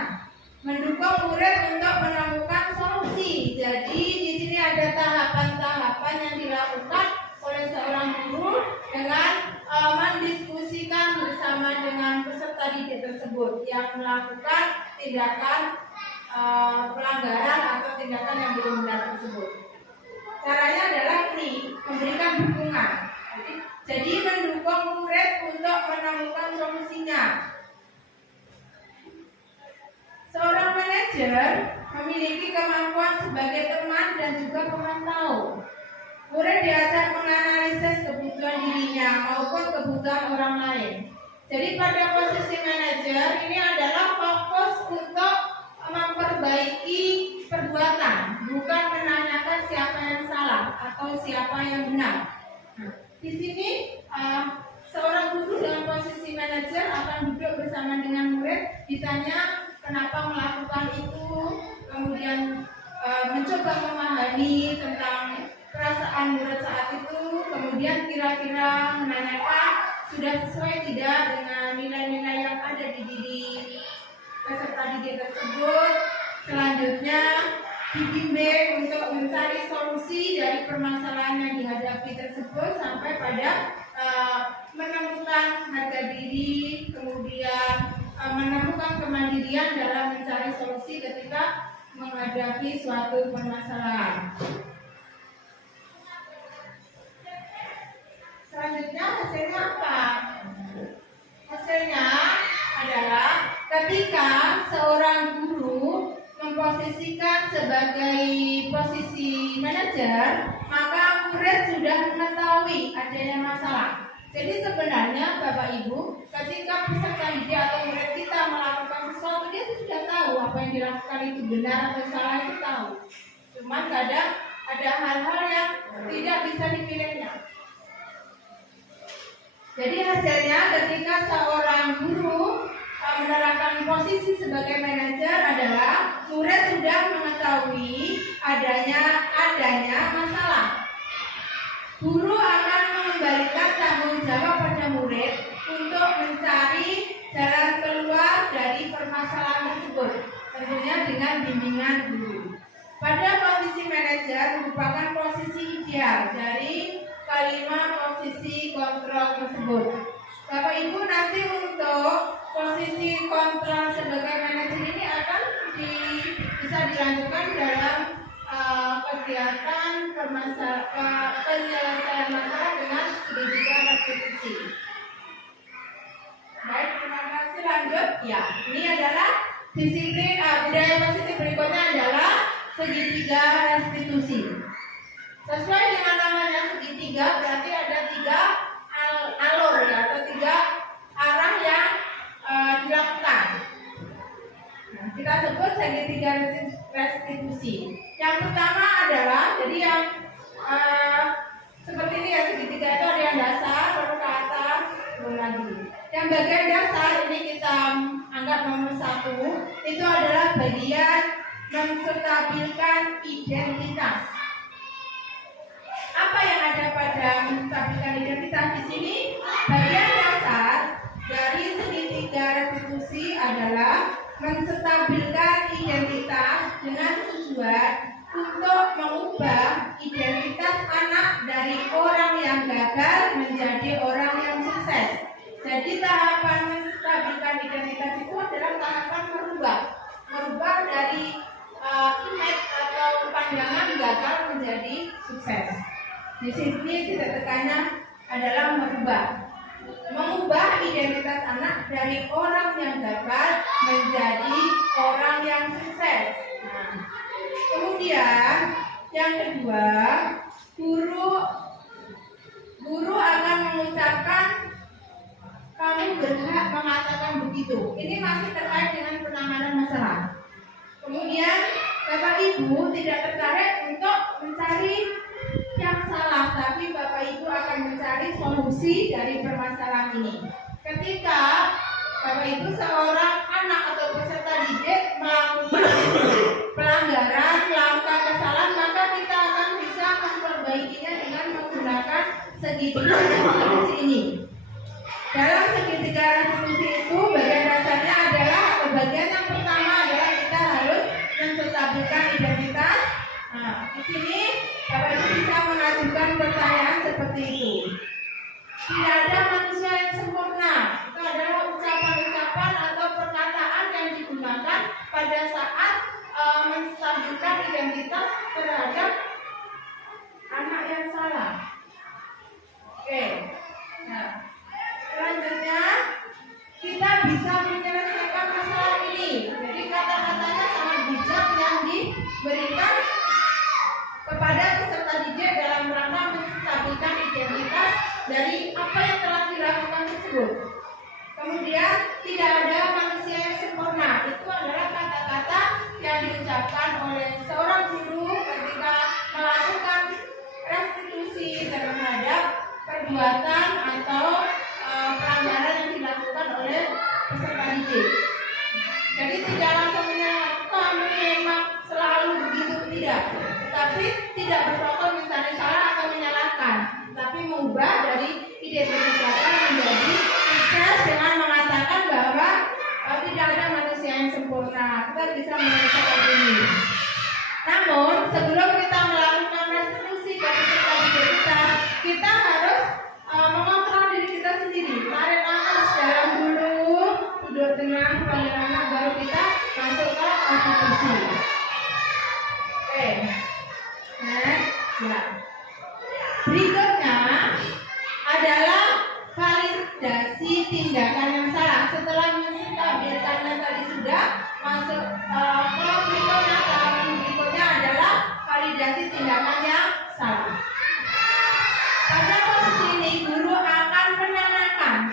Mendukung murid untuk menemukan solusi. Jadi di sini ada tahapan-tahapan yang dilakukan oleh seorang guru dengan mendiskusikan bersama dengan peserta didik tersebut yang melakukan tindakan pelanggaran atau tindakan yang belum benar tersebut. Caranya adalah ini, memberikan dukungan. Jadi mendukung murid untuk menemukan solusinya. Seorang manajer memiliki kemampuan sebagai teman dan juga pemantau. Murid diajak menganalisis kebutuhan dirinya maupun kebutuhan orang lain. Jadi pada posisi manajer ini adalah fokus untuk memperbaiki perbuatan, bukan menanyakan siapa yang salah atau siapa yang benar. Di sini seorang guru dalam posisi manajer akan duduk bersama dengan murid, ditanya kenapa melakukan itu, kemudian mencoba memahami tentang perasaan murid saat itu, kemudian kira-kira menanyakan sudah sesuai tidak dengan nilai-nilai yang ada di diri peserta didik tersebut. Selanjutnya dibimbing untuk mencari solusi dari permasalahan yang dihadapi tersebut sampai pada menemukan harga diri, kemudian menemukan kemandirian dalam mencari solusi ketika menghadapi suatu permasalahan. Selanjutnya hasilnya apa? Hasilnya adalah ketika seorang guru memposisikan sebagai posisi manajer, maka murid sudah mengetahui adanya masalah. Jadi sebenarnya Bapak Ibu, ketika peserta didik atau murid kita melakukan sesuatu, dia sudah tahu apa yang dilakukan itu benar atau salah, itu tahu. Cuman kadang ada hal-hal yang tidak bisa dipilihnya. Jadi hasilnya ketika seorang guru menerapkan posisi sebagai manajer adalah murid sudah mengetahui adanya masalah. Guru akan mengembalikan tanggung jawab pada murid untuk mencari jalan keluar dari permasalahan tersebut, tentunya dengan bimbingan guru. Pada posisi manajer merupakan posisi ideal dari kelima posisi kontrol tersebut. Bapak Ibu nanti untuk posisi kontrol sebagai manajer ini akan bisa dilanjutkan dalam kegiatan penyelesaian masalah dengan segitiga restitusi. Baik, terima kasih. Lanjut. Ya, ini adalah disiplin budaya positif berikutnya adalah segitiga restitusi. Sesuai dengan namanya segitiga, berarti ada tiga alur ya, atau tiga arah yang dilakukan. Nah, kita sebut segitiga restitusi. Yang pertama adalah, jadi yang seperti ini ya, segitiga itu ada yang dasar, lalu ke atas, turun lagi. Yang bagian dasar ini kita anggap nomor 1, itu adalah bagian menstabilkan identitas. Apa yang ada pada menstabilkan identitas di sini? Bagian dasar dari segitiga restitusi adalah menstabilkan identitas dengan tujuan untuk mengubah identitas anak dari orang yang gagal menjadi orang yang sukses. Jadi tahapan menstabilkan identitas itu adalah tahapan merubah dari image atau pandangan gagal menjadi sukses. Di sini titik tekannya adalah mengubah identitas anak dari orang yang gagal menjadi orang yang sukses. Nah, kemudian yang kedua, guru guru akan mengucapkan kamu berhak mengatakan begitu. Ini masih terkait dengan penanganan masalah. Kemudian Bapak Ibu tidak tertarik untuk mencari yang salah, tapi Bapak Ibu akan mencari solusi dari permasalahan ini. Ketika Bapak Ibu seorang anak atau peserta didik melakukan pelanggaran, melakukan kesalahan, maka kita akan bisa memperbaikinya dengan menggunakan segitiga restitusi ini. Dalam segitiga restitusi itu bagian dasarnya adalah, atau bagian yang pertama adalah kita harus menstabilkan identitas. Nah, di sini Bapak Ibu bisa mengajukan pertanyaan seperti itu. Tidak ada manusia yang sempurna. Itu adalah ucapan-ucapan atau perkataan yang digunakan pada saat menstabilkan identitas terhadap anak yang salah. Oke. Nah, selanjutnya kita bisa menyelesaikan masalah ini. Jadi kata-katanya sangat bijak yang diberikan kepada peserta didik dalam rangka menstabilkan identitas dari apa yang telah dilakukan tersebut. Kemudian tidak ada manusia yang sempurna. Itu adalah kata-kata yang diucapkan oleh seorang guru ketika melakukan restitusi terhadap perbuatan atau pelanggaran yang dilakukan oleh peserta didik. Jadi tidak langsung menyalahkan memang selalu begitu, tidak. Tapi tidak berfokus mencari salah atau menyalahkan, tapi mengubah dari identitas menjadi sukses dengan mengatakan bahwa tidak ada manusia yang sempurna. Kita bisa menyelesaikan ini. Namun sebelum kita melakukan restitusi ke peserta didik kita harus mengontrol diri kita sendiri. Tarik nafas dalam dulu, duduk tenang, panggil anak, baru kita masuk ke restitusi. Oke. Ya. Berikutnya adalah validasi tindakan yang salah. Setelah menstabilkannya tadi sudah masuk ke berikutnya. Tahapan berikutnya adalah validasi tindakan yang salah. Pada posisi ini guru akan menanyakan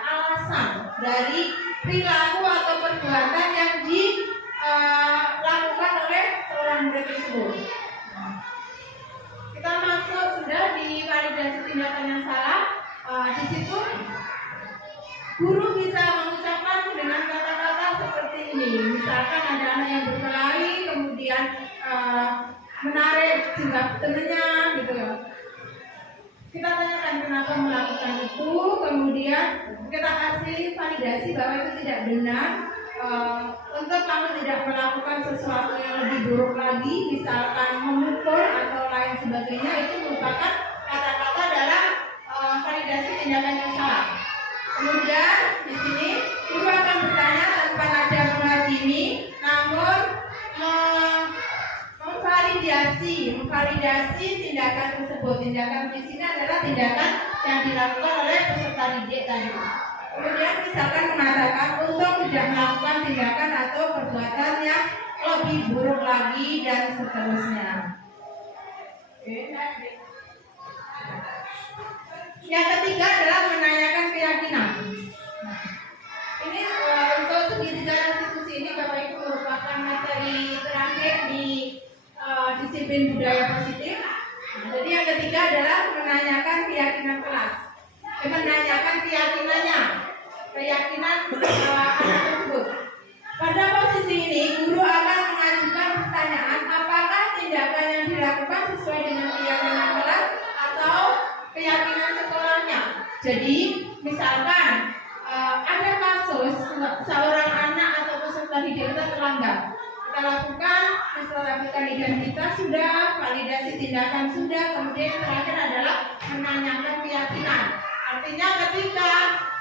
alasan dari perilaku atau perbuatan yang dilakukan oleh seorang murid tersebut. Kita masuk sudah di validasi tindakan yang salah. Di situ guru bisa mengucapkan dengan kata-kata seperti ini. Misalkan ada anak yang berkelahi, kemudian menarik jilbab temennya, gitu. Kita tanyakan kenapa melakukan itu, kemudian kita kasih validasi bahwa itu tidak benar. Untuk kamu tidak melakukan sesuatu yang lebih buruk lagi, misalkan memukul atau lain sebagainya, itu merupakan kata-kata dalam validasi tindakan yang salah. Kemudian di sini guru akan bertanya tanpa nada menghakimi, namun memvalidasi tindakan tersebut. Tindakan di sini adalah tindakan yang dilakukan oleh peserta didik tadi. Kemudian misalkan mengatakan untuk tidak melakukan tindakan atau perbuatan yang lebih buruk lagi dan seterusnya. Yang ketiga adalah menanyakan keyakinan. Ini untuk segitiga restitusi ini Bapak Ibu merupakan materi terakhir di disiplin budaya positif. Jadi yang ketiga adalah menanyakan keyakinan kelas. Menanyakan keyakinan anak tersebut. Pada posisi ini guru akan mengajukan pertanyaan apakah tindakan yang dilakukan sesuai dengan keyakinan kelas atau keyakinan sekolahnya. Jadi misalkan ada kasus seorang anak atau peserta didik kita terlanggar. Kita lakukan menstabilkan identitas sudah, validasi tindakan sudah, kemudian yang terakhir adalah menanyakan keyakinan. Artinya ketika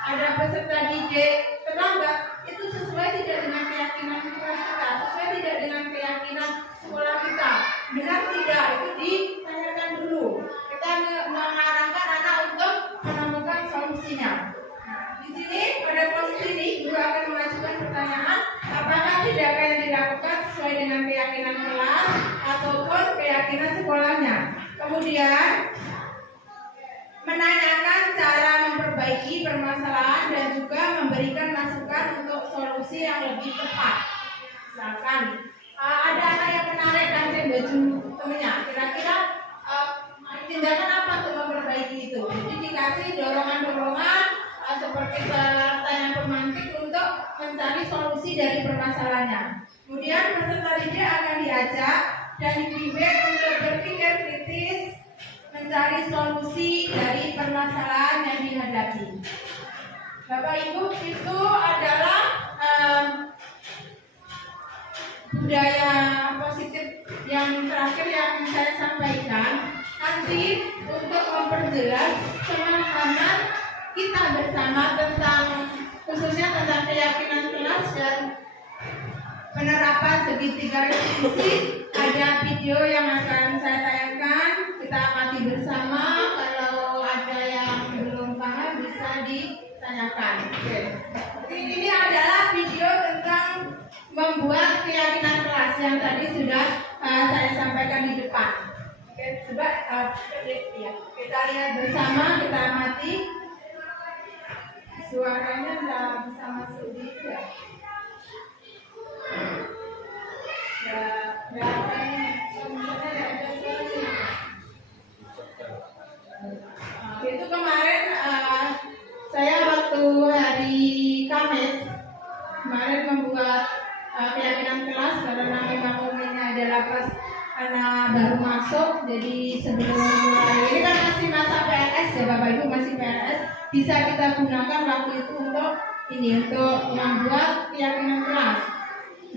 ada peserta didik terlambat, itu sesuai tidak dengan keyakinan kelas kita, sesuai tidak dengan keyakinan sekolah kita, benar tidak, itu ditanyakan dulu. Kita mengarahkan anak untuk menemukan solusinya. Di sini pada posisi ini guru akan mengajukan pertanyaan apakah tindakan yang dilakukan sesuai dengan keyakinan kelas ataupun keyakinan sekolahnya. Kemudian menanyakan cara memperbaiki permasalahan dan juga memberikan masukan untuk solusi yang lebih tepat. Misalkan ada anak yang menarik kancing baju temennya, kira-kira tindakan apa untuk memperbaiki itu? Jadi dikasih dorongan-dorongan seperti pertanyaan pemantik untuk mencari solusi dari permasalahannya. Kemudian peserta didik akan diajak dan dibimbing untuk berpikir kritis, mencari solusi dari permasalahan yang dihadapi. Bapak Ibu, itu adalah budaya positif yang terakhir yang saya sampaikan. Nanti untuk memperjelas pemahaman kita bersama tentang khususnya tentang keyakinan kelas dan penerapan segitiga restitusi, ada video yang akan saya tayangkan. Kita amati bersama. Kalau ada yang belum paham bisa ditanyakan. Oke. Ini adalah video tentang membuat keyakinan kelas yang tadi sudah saya sampaikan di depan. Oke, coba ya, kita lihat bersama, kita amati. Suaranya nggak bisa masuk di ya. Itu kemarin saya waktu hari Kamis kemarin membuat keyakinan kelas karena memang umumnya adalah pas anak baru masuk, jadi sebelum mulai ini kan masih masa PNS ya Bapak Ibu, masih PNS, bisa kita gunakan waktu itu untuk membuat keyakinan kelas.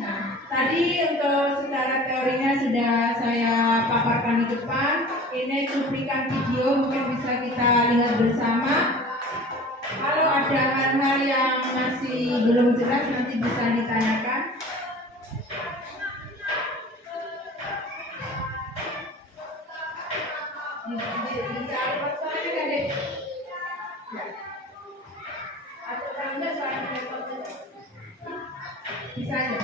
Nah, tadi untuk secara teorinya sudah saya paparkan di depan. Ini cuplikan video, mungkin bisa kita lihat bersama. Kalau ada hal-hal yang masih belum jelas nanti bisa ditanyakan. Bisa lewat suaranya nggak deh? Ya. Atau kalau enggak suaranya lewat saja. Bisa aja.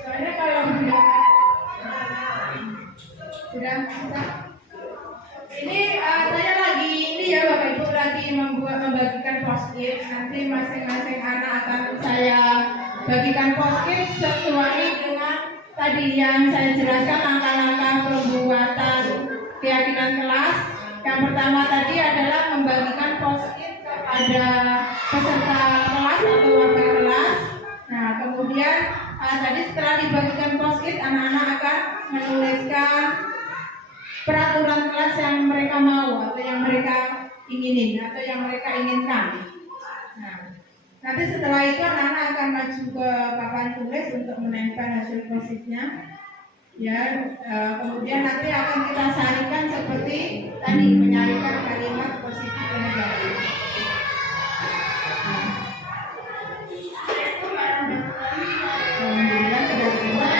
Soalnya kalau sudah bisa. Ini saya lagi ya Bapak Ibu lagi membagikan post-it. Nanti masing-masing anak akan saya bagikan post-it sesuai dengan tadi yang saya jelaskan langkah-langkah pembuatan keyakinan kelas. Yang pertama tadi adalah membagikan post-it kepada peserta kelas atau wakil kelas. Nah, kemudian tadi setelah dibagikan post-it, anak-anak akan menuliskan peraturan kelas yang mereka mau atau yang mereka inginin atau yang mereka inginkan. Nah, nanti setelah itu anak-anak akan maju ke papan tulis untuk menempel hasil post-itnya. Ya, kemudian nanti akan kita sarikan seperti tadi, menyarikan kalimat positif dan negatif. Alhamdulillah sudah terima.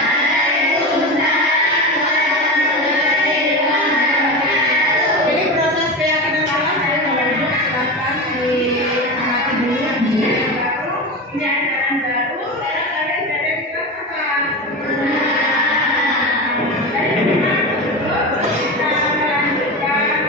Ini proses keyakinan kelas ya, kalau ibu silakan diamati dulu. Ini ajaran baru. Sekarang kalian dari kelas apa? Kita melanjutkan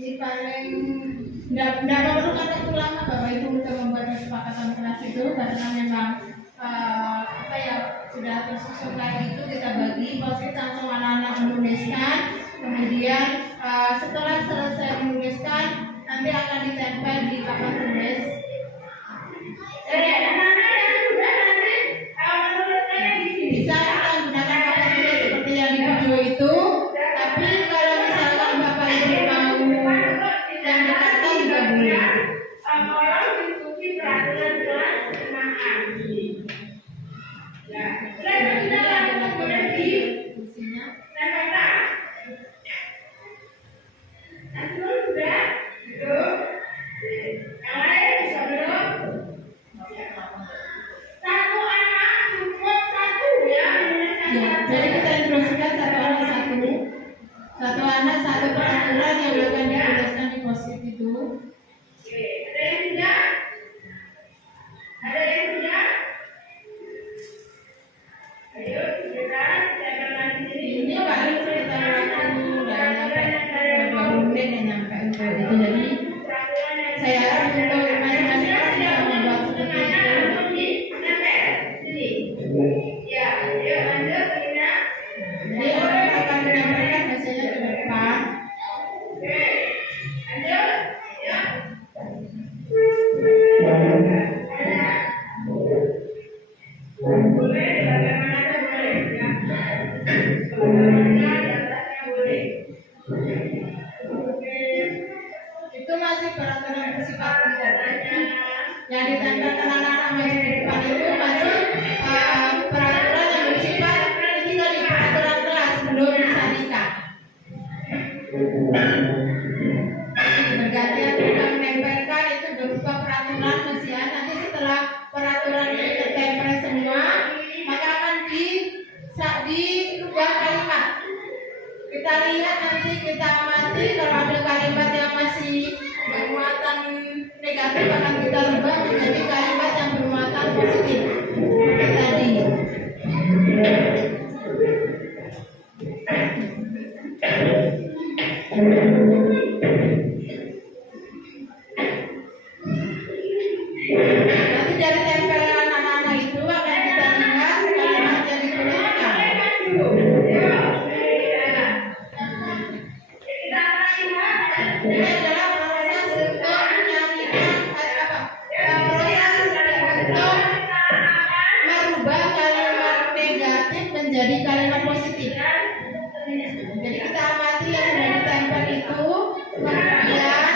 Ini paling tidak memerlukan waktu lama Bapak Ibu untuk membuat kesepakatan kelas itu karena memang apa ya sudah tersusun kayak itu. Kita bagi posisi langsung anak-anak menuliskan, kemudian setelah selesai menuliskan nanti akan ditempel di papan tulis. Anak-anak yang sudah nanti menuliskannya di sini. Bisa kita gunakan papan tulis seperti yang di video itu, tapi kalau misalkan Bapak Ibu mau yang dekat juga boleh. Orang diskusi peraturan kelas berkenaan. Ya, sudah langsung boleh diskusinya. Langsung sudah, belum? Yang lain bisa belum? Satu anak cukup satu ya. Jadi kita instruksikan satu anak satu. Satu anak satu peraturan yang akan dituliskan di post-it itu. Oke, ada yang sudah? Ada yang sudah? Ayo, segera siapkan lagi sini. Ini paling sekitar waktu dari 2 menit yang nyampe untuk itu. Jadi saya harap untuk masing-masing orang bisa membuat seperti itu. Sini. Ya, ayo lanjut Rina. Jadi orang akan menyampaikan hasilnya ke depan. Oke, lanjut. Ya. Boleh, bagaimana boleh ya. Bagaimana di atasnya boleh. Oke. Itu masih peraturan bersifat umum. Yang ditempelkan anak-anak masih di depan itu masih peraturan yang bersifat ini tadi peraturan kelas belum disandingkan. Bergantian kita menempelkan itu berupa peraturan mestinya nanti setelah peraturan ini tertempel semua maka akan dirubah kalimat. Kita lihat nanti kita amati kalau ada kalimat yang masih bermuatan negatif akan kita rubah menjadi kalimat yang bermuatan positif seperti tadi. Nanti dari tempelan anak-anak itu akan kita lihat kalimat yang dituliskan. Ini adalah proses untuk menyanyikan proses untuk merubah kalimat negatif menjadi kalimat positif. Jadi kita amati yang sudah ditempel itu, kemudian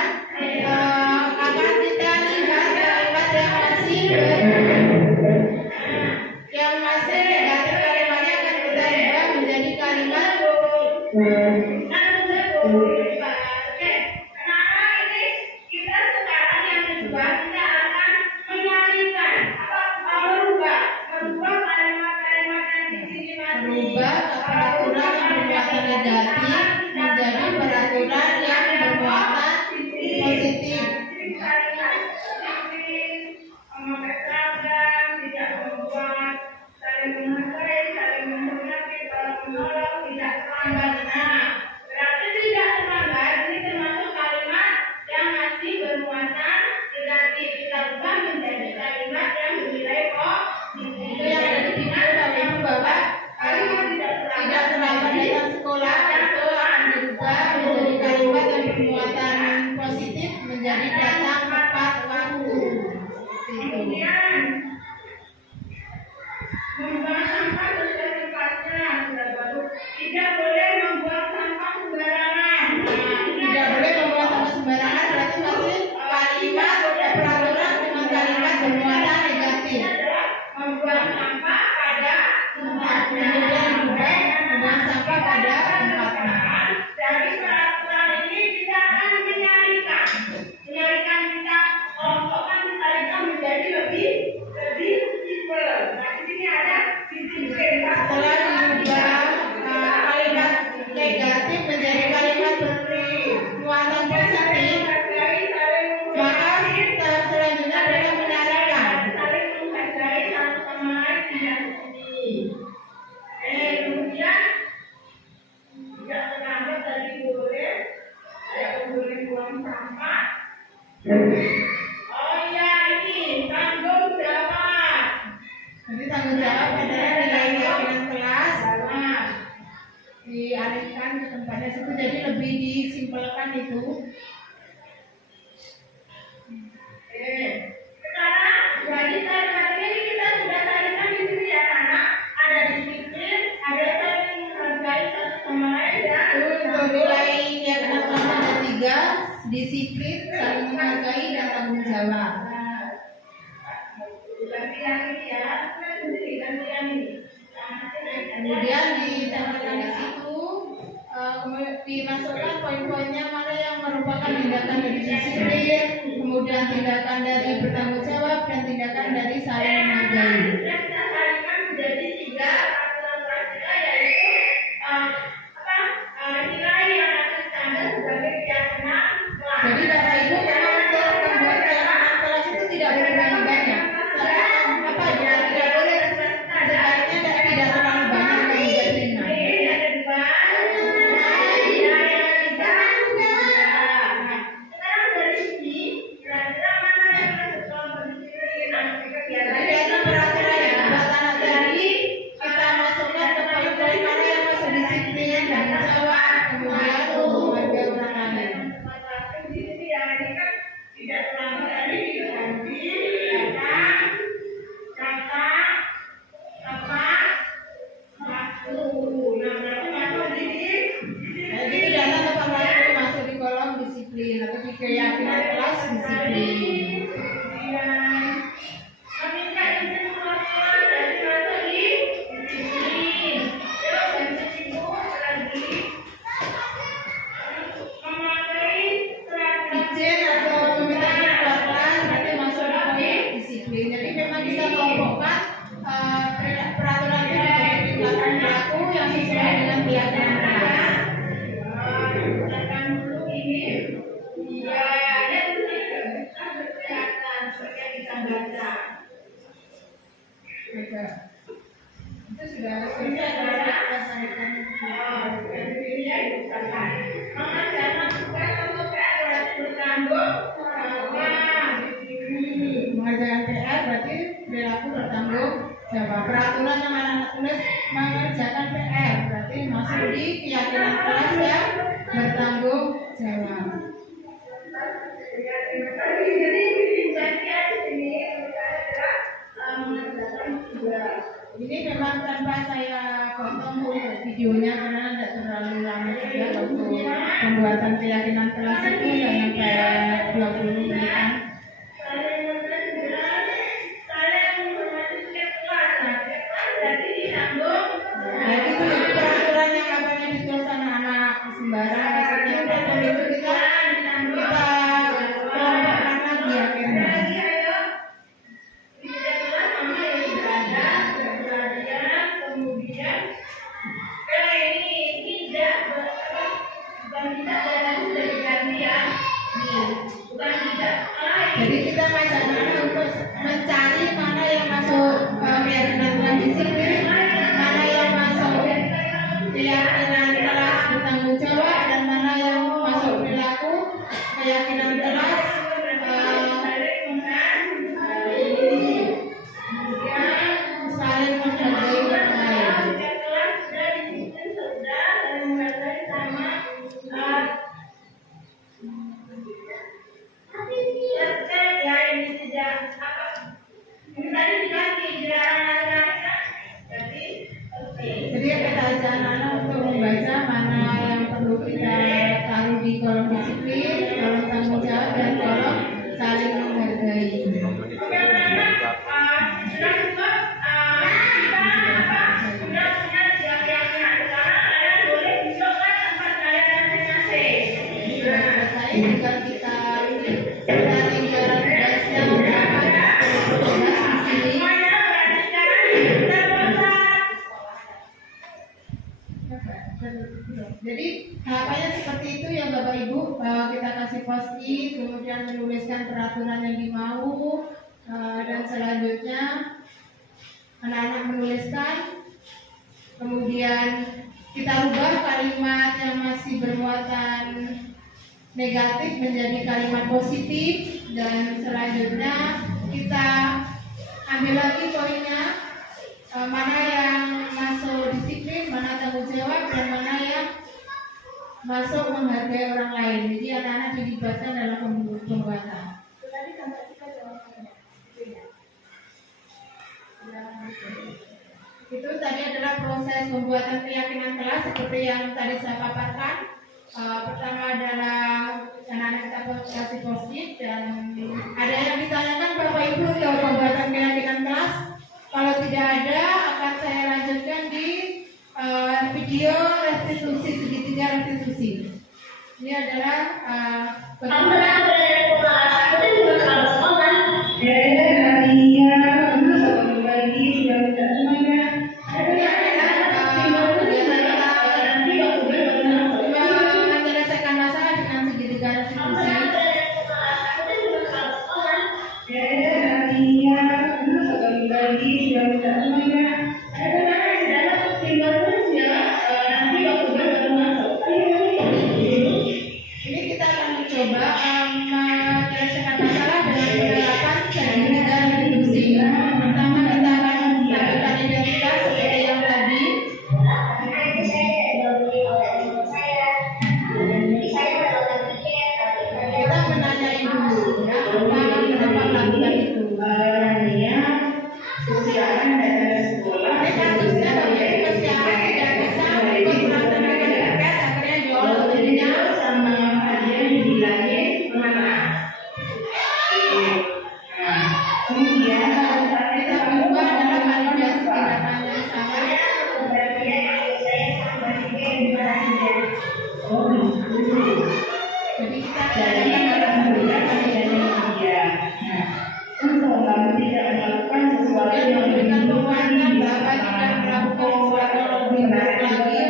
akan kita lihat kalimat yang masih negatif kalimatnya akan kita ubah menjadi kalimat berubah peraturan yang bermuatan negatif menjadi peraturan yang bermuatan positif. Berarti tidak terlambat ini termasuk kalimat yang masih bermuatan negatif. Kita ubah menjadi kalimat yang bernilai positif. Itu yang ada di final Bapak Ibu Bapak. Tidak terlambat datang sekolah itu akan dirubah menjadi kalimat yang bermuatan positif menjadi Oh iya, ini tanggung jawab. Jadi tanggung jawab adalah nilai keyakinan kelas dialihkan ke tempatnya situ, jadi lebih disimpelkan itu. Sekarang jadi materi ini kita sudah tarikan di sini ya, anak. Ada disiplin, ada saling menghargai satu sama lain ya. Untuk nilai keyakinan kelas ada 3, disiplin, saling menghargai, dan tanggung jawab. Gantian ini ya, gantian ini. Kemudian ditempelkan di situ, dimasukkan poin-poinnya mana yang merupakan tindakan dari disiplin, kemudian tindakan dari bertanggung jawab, dan tindakan dari saling menghargai. Kita salingkan menjadi 3 aturan praksisa, yaitu nilai yang akan standar sebagai keyakinan kelas. Jadi Bapak Ibu memang untuk membuat keyakinan kelas itu tidak boleh banyak-banyak. Tidak boleh sebaiknya tidak terlalu banyak yang diterima. Sekarang dari sini kira-kira mana yang masuk pendisiplinan kegiatan peraturan ya. Buat anak tadi kita masukkan ke poin-poin mana yang masuk disiplin, tanggung jawab, kemudian menghargai orang lain. Di sini ya, ini kan tidak terlalu dari diganti, kata, apa, waktu. Nah, berarti masuk di sini. Jadi dana tempat lain itu masuk di kolom disiplin atau di keyakinan kelas disiplin. Meminta izin keluar sekolah jadi masuk di disiplin. Yuk, bantu ibu lagi. Memakai surat izin atau meminta izin keluar kelas berarti masuk di poin disiplin. Jadi memang kita kelompokkan peraturan itu menjadi tindakan pelaku yang sesuai dengan keyakinan kelas. Misalkan dulu ini, ya itu bisa berkelihatan seperti yang kita baca. Itu sudah selesai kita sampaikan. Ini ya misalkan mengajarkan tugas untuk PR berarti bertanggung jawab. Mengajarkan PR berarti perilaku bertanggung jawab. Peraturan yang anak tulis mengerjakan PR berarti masuk di keyakinan kelas yang bertanggung jawab. Ini memang tanpa saya potong videonya karena tidak terlalu lama juga waktu pembuatan keyakinan kelas itu nggak sampai 20 menitan. Nah itu peraturan yang katanya ditulis anak-anak sembarang, maksudnya peraturan itu kita kelompokkan lagi akhirnya. Kemudian ini tidak bukan tidak dari ganti ya, bukan tidak. Jadi kita mengajak anak untuk mencari mana yang masuk keyakinan kelas disiplin, mana yang masuk keyakinan kelas bertanggung jawab, dan mana yang masuk perilaku keyakinan kelas saling menghargai orang lain. Jadi kita ajak anak untuk membaca mana yang perlu kita taruh di kolom disiplin, kolom tanggung jawab, dan kolom saling menghargai. Jika kita lingkaran tugasnya di sini. Jadi harapannya seperti itu ya Bapak Ibu, kita kasih post-it, kemudian menuliskan peraturan yang dimau, dan selanjutnya anak-anak menuliskan, kemudian kita rubah kalimat yang masih bermuatan negatif menjadi kalimat positif, dan selanjutnya kita ambil lagi poinnya, mana yang masuk disiplin, mana tanggung jawab, dan mana yang masuk menghargai orang lain. Jadi anak-anak dilibatkan dalam pembuatan. Itu tadi adalah proses pembuatan keyakinan kelas seperti yang tadi saya paparkan. Pertama adalah anak-anak kita kasih positif, dan ada yang ditanyakan Bapak Ibu untuk pembuatan keyakinan kelas. Kalau tidak ada, akan saya lanjutkan di video restitusi, segitiga restitusi. Ini adalah menyelesaikan masalah dengan segitiga restitusi. Ini kita akan mencoba menyelesaikan masalah dengan penerapan segitiga restitusi. Pertama kita akan melakukan identitas seperti yang tadi. Kita menanyai dulu ya, kenapa melakukan itu. Ini kasusnya dari kesiapan tidak bisa ikut melaksanakan tiket, akhirnya jual dirinya sama hadiah dibilangin mana. Kemudian kita kedua adalah validasi tindakan yang sama. Jadi kita adakan dalam kemudian memberikan penguatan bahwa tidak melakukan sesuatu yang lebih baik lagi.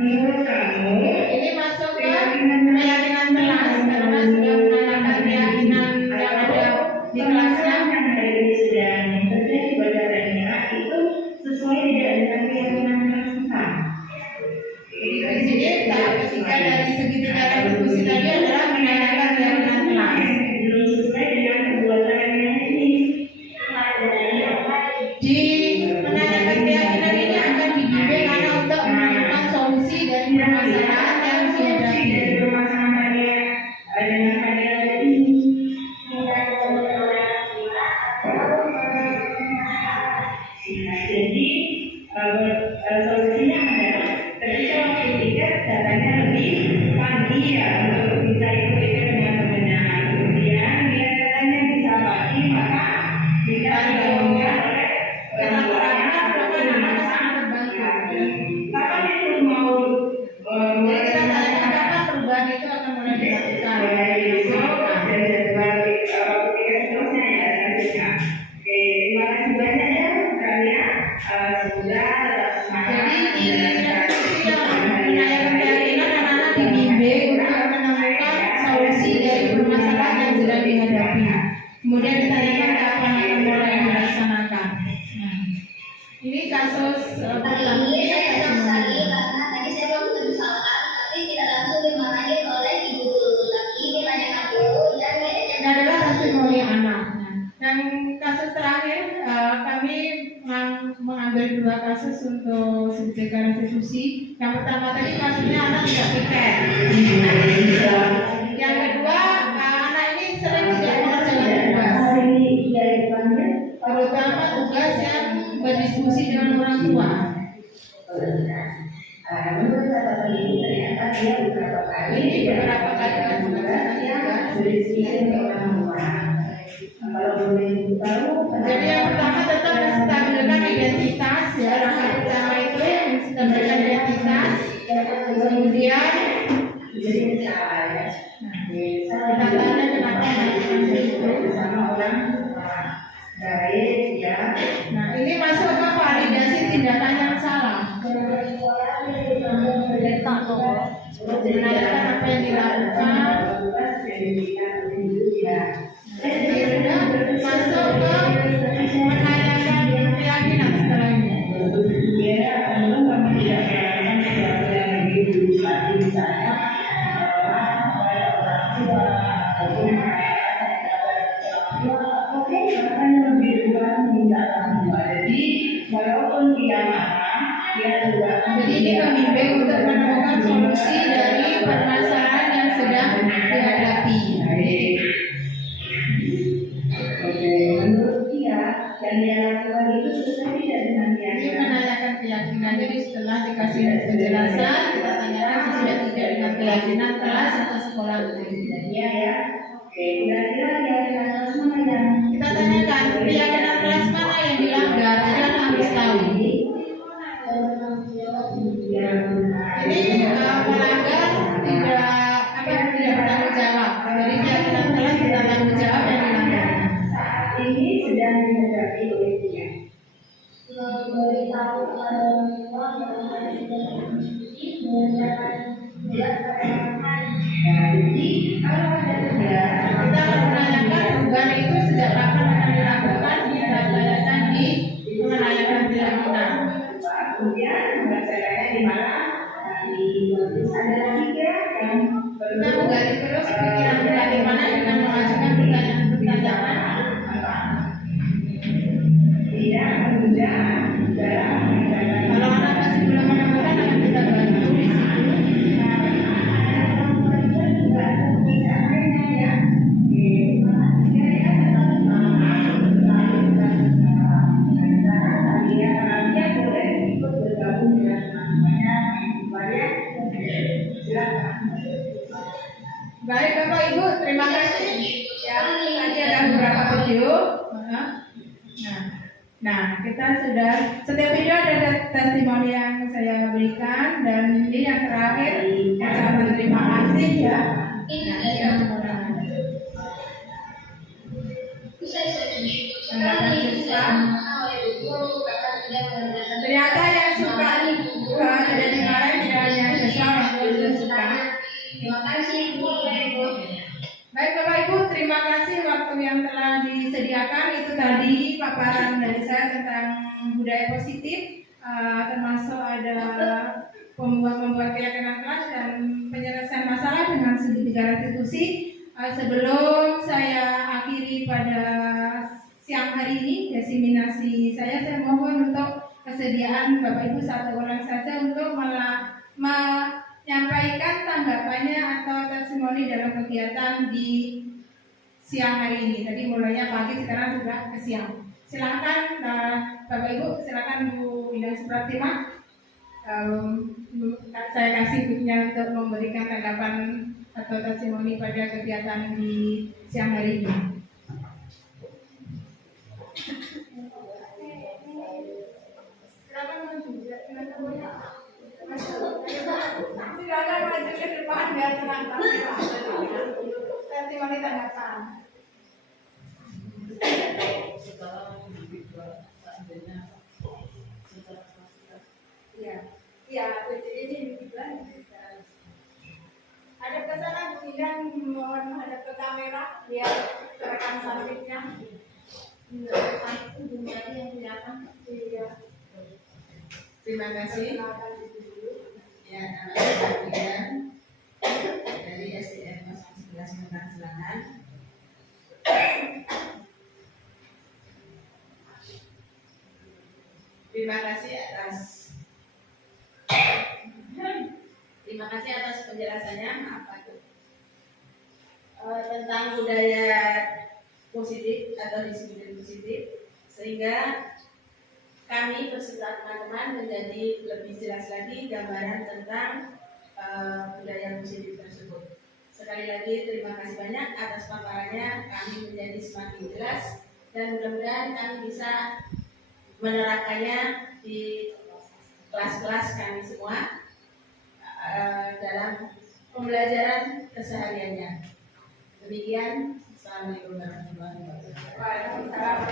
Menurut kamu, Ini masuk ke keyakinan kelas karena sudah menanyakan keyakinan yang ada di kelasnya. yang hari ini sedang terjadi pada Rania itu sesuai tidak dengan keyakinan kelas kita? Di sini tahap ketiga dari segitiga restitusi tadi adalah menanyakan keyakinan kelas. Belum sesuai dengan perbuatan yang ini. Di menanyakan keyakinan ini akan dibimbing anak untuk menemukan solusi dari permasalahan yang dihadapi. Dari permasalahan dengan hadiah ini. Jadi solusinya adalah ketika waktu tiket datanya lebih pagi ya untuk bisa ikut dengan temannya. Kemudian dia datanya bisa pagi maka bisa dibangunkan oleh orang tuanya atau anak-anak sangat terbantu. Kapan itu mau Jadi kita tanyakan kapan perubahan itu akan mulai dilakukan. mulai besok dan jadwal tiket seterusnya ya selanjutnya. Oke, terima kasih banyak ya kalian sudah tetap semangat. Jadi di restitusi yang menanyakan keyakinan anak-anak dibimbing untuk menemukan solusi dari permasalahan yang sedang dihadapi. Kemudian ditanyakan kapan akan mulai dilaksanakan. Ini kasus pertama. Kali ini saya cocok sekali karena tadi saya waktu kesalahan tapi tidak langsung dimarahin oleh ibu guru, tapi ditanyakan dulu dan Ini adalah testimoni anak. Dan kasus terakhir kami mengambil dua kasus untuk segitiga restitusi. Yang pertama tadi kasusnya anak tidak tiket. Yang kedua anak ini sering tidak mengerjakan tugas, terutama tugas yang berdiskusi dengan orang tua. Menurut catatan ini ternyata dia beberapa kali Kan sebenarnya berdiskusi dengan orang tua. Kalau boleh tahu, jadi yang pertama tetap menstabilkan identitas ya. Langkah pertama itu menstabilkan identitas. Kemudian jadi misalnya, tanya kenapa melakukan itu. bersama orang tua baik ya. Nah ini masuk ke validasi tindakan yang salah. Menanyakan apa yang dilakukan. Kemudian masuk ke menanyakan keyakinan setelahnya. Dia kamu tidak melakukan sesuatu yang lebih berusaha misalnya keyakinan kelas atau sekolah Iya ya. Oke, kira-kira keyakinan kelas mana yang kita tanyakan keyakinan kelas mana yang dilanggar, dan harus tahu. Ini melanggar tidak bertanggung jawab. Dari keyakinan kelas tidak tanggung jawab dan dilanggar. saat ini sedang dihadapi oleh dia? Memberitahu orang tua bahwa tidak mengerjakan tugas pertama. Jadi kalau ada tugas, Kita akan menanyakan tugas itu sejak kapan akan dilakukan, kita tanyakan di menanyakan keyakinan. kemudian membacakannya di mana? Di ada lagi ya yang Kita menggali terus pikiran kita di mana dengan mengajukan pertanyaan-pertanyaan. tidak mudah dalam mengerjakan. Kalau anak masih belum menemukan, akan kita bantu di situ. Baik Bapak Ibu, terima kasih. Ya, tadi ada beberapa video. Nah, kita sudah setiap video ada testimoni yang saya berikan, dan ini yang terakhir ucapan terima kasih ya. Nah, kita semua tanggapan siswa. Ternyata yang suka ada di kemarin tidak hanya siswa, yang juga suka. Terima kasih Bu. Baik Bapak Ibu, terima kasih waktu yang telah disediakan. Itu tadi paparan dari saya tentang budaya positif, termasuk ada membuat keyakinan kelas dan penyelesaian masalah dengan segitiga restitusi. Sebelum saya akhiri pada siang hari ini diseminasi saya mohon untuk kesediaan Bapak Ibu satu orang saja untuk menyampaikan tanggapannya atau testimoni dalam kegiatan di siang hari ini. Tadi mulainya pagi, sekarang sudah ke siang. Silakan Bapak Ibu, silakan Bu Indah Supratima. Saya kasih mic-nya untuk memberikan tanggapan atau testimoni pada kegiatan di siang hari ini. Silakan maju ke depan biar tenang. Testimoni tanggapan. Iya, ini ada kesana Bu Indah, mohon menghadap ke kamera biar rekan cantiknya. Iya. Terima kasih. Ya, nama saya Bidan dari SDN 11 Mentang Selatan. Terima kasih atas penjelasannya. Apa itu? Tentang budaya positif atau disiplin positif, sehingga kami beserta teman-teman menjadi lebih jelas lagi gambaran tentang budaya positif tersebut. Sekali lagi terima kasih banyak atas paparannya, kami menjadi semakin jelas dan mudah-mudahan kami bisa menerapkannya di kelas-kelas kami semua dalam pembelajaran kesehariannya. Demikian, Assalamualaikum warahmatullahi wabarakatuh.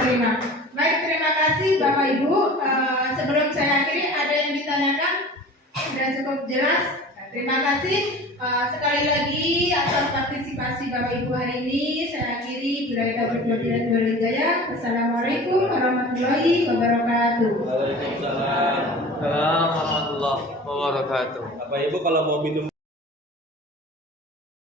Terima. Baik, terima kasih Bapak Ibu. Sebelum saya akhiri, ada yang ditanyakan? Sudah cukup jelas. Terima kasih sekali lagi atas partisipasi Bapak Ibu hari ini. Saya akhiri. Bila kita berkenan berhidayah. Wassalamualaikum warahmatullahi wabarakatuh. Waalaikumsalam warahmatullahi wabarakatuh. Bapak Ibu kalau mau minum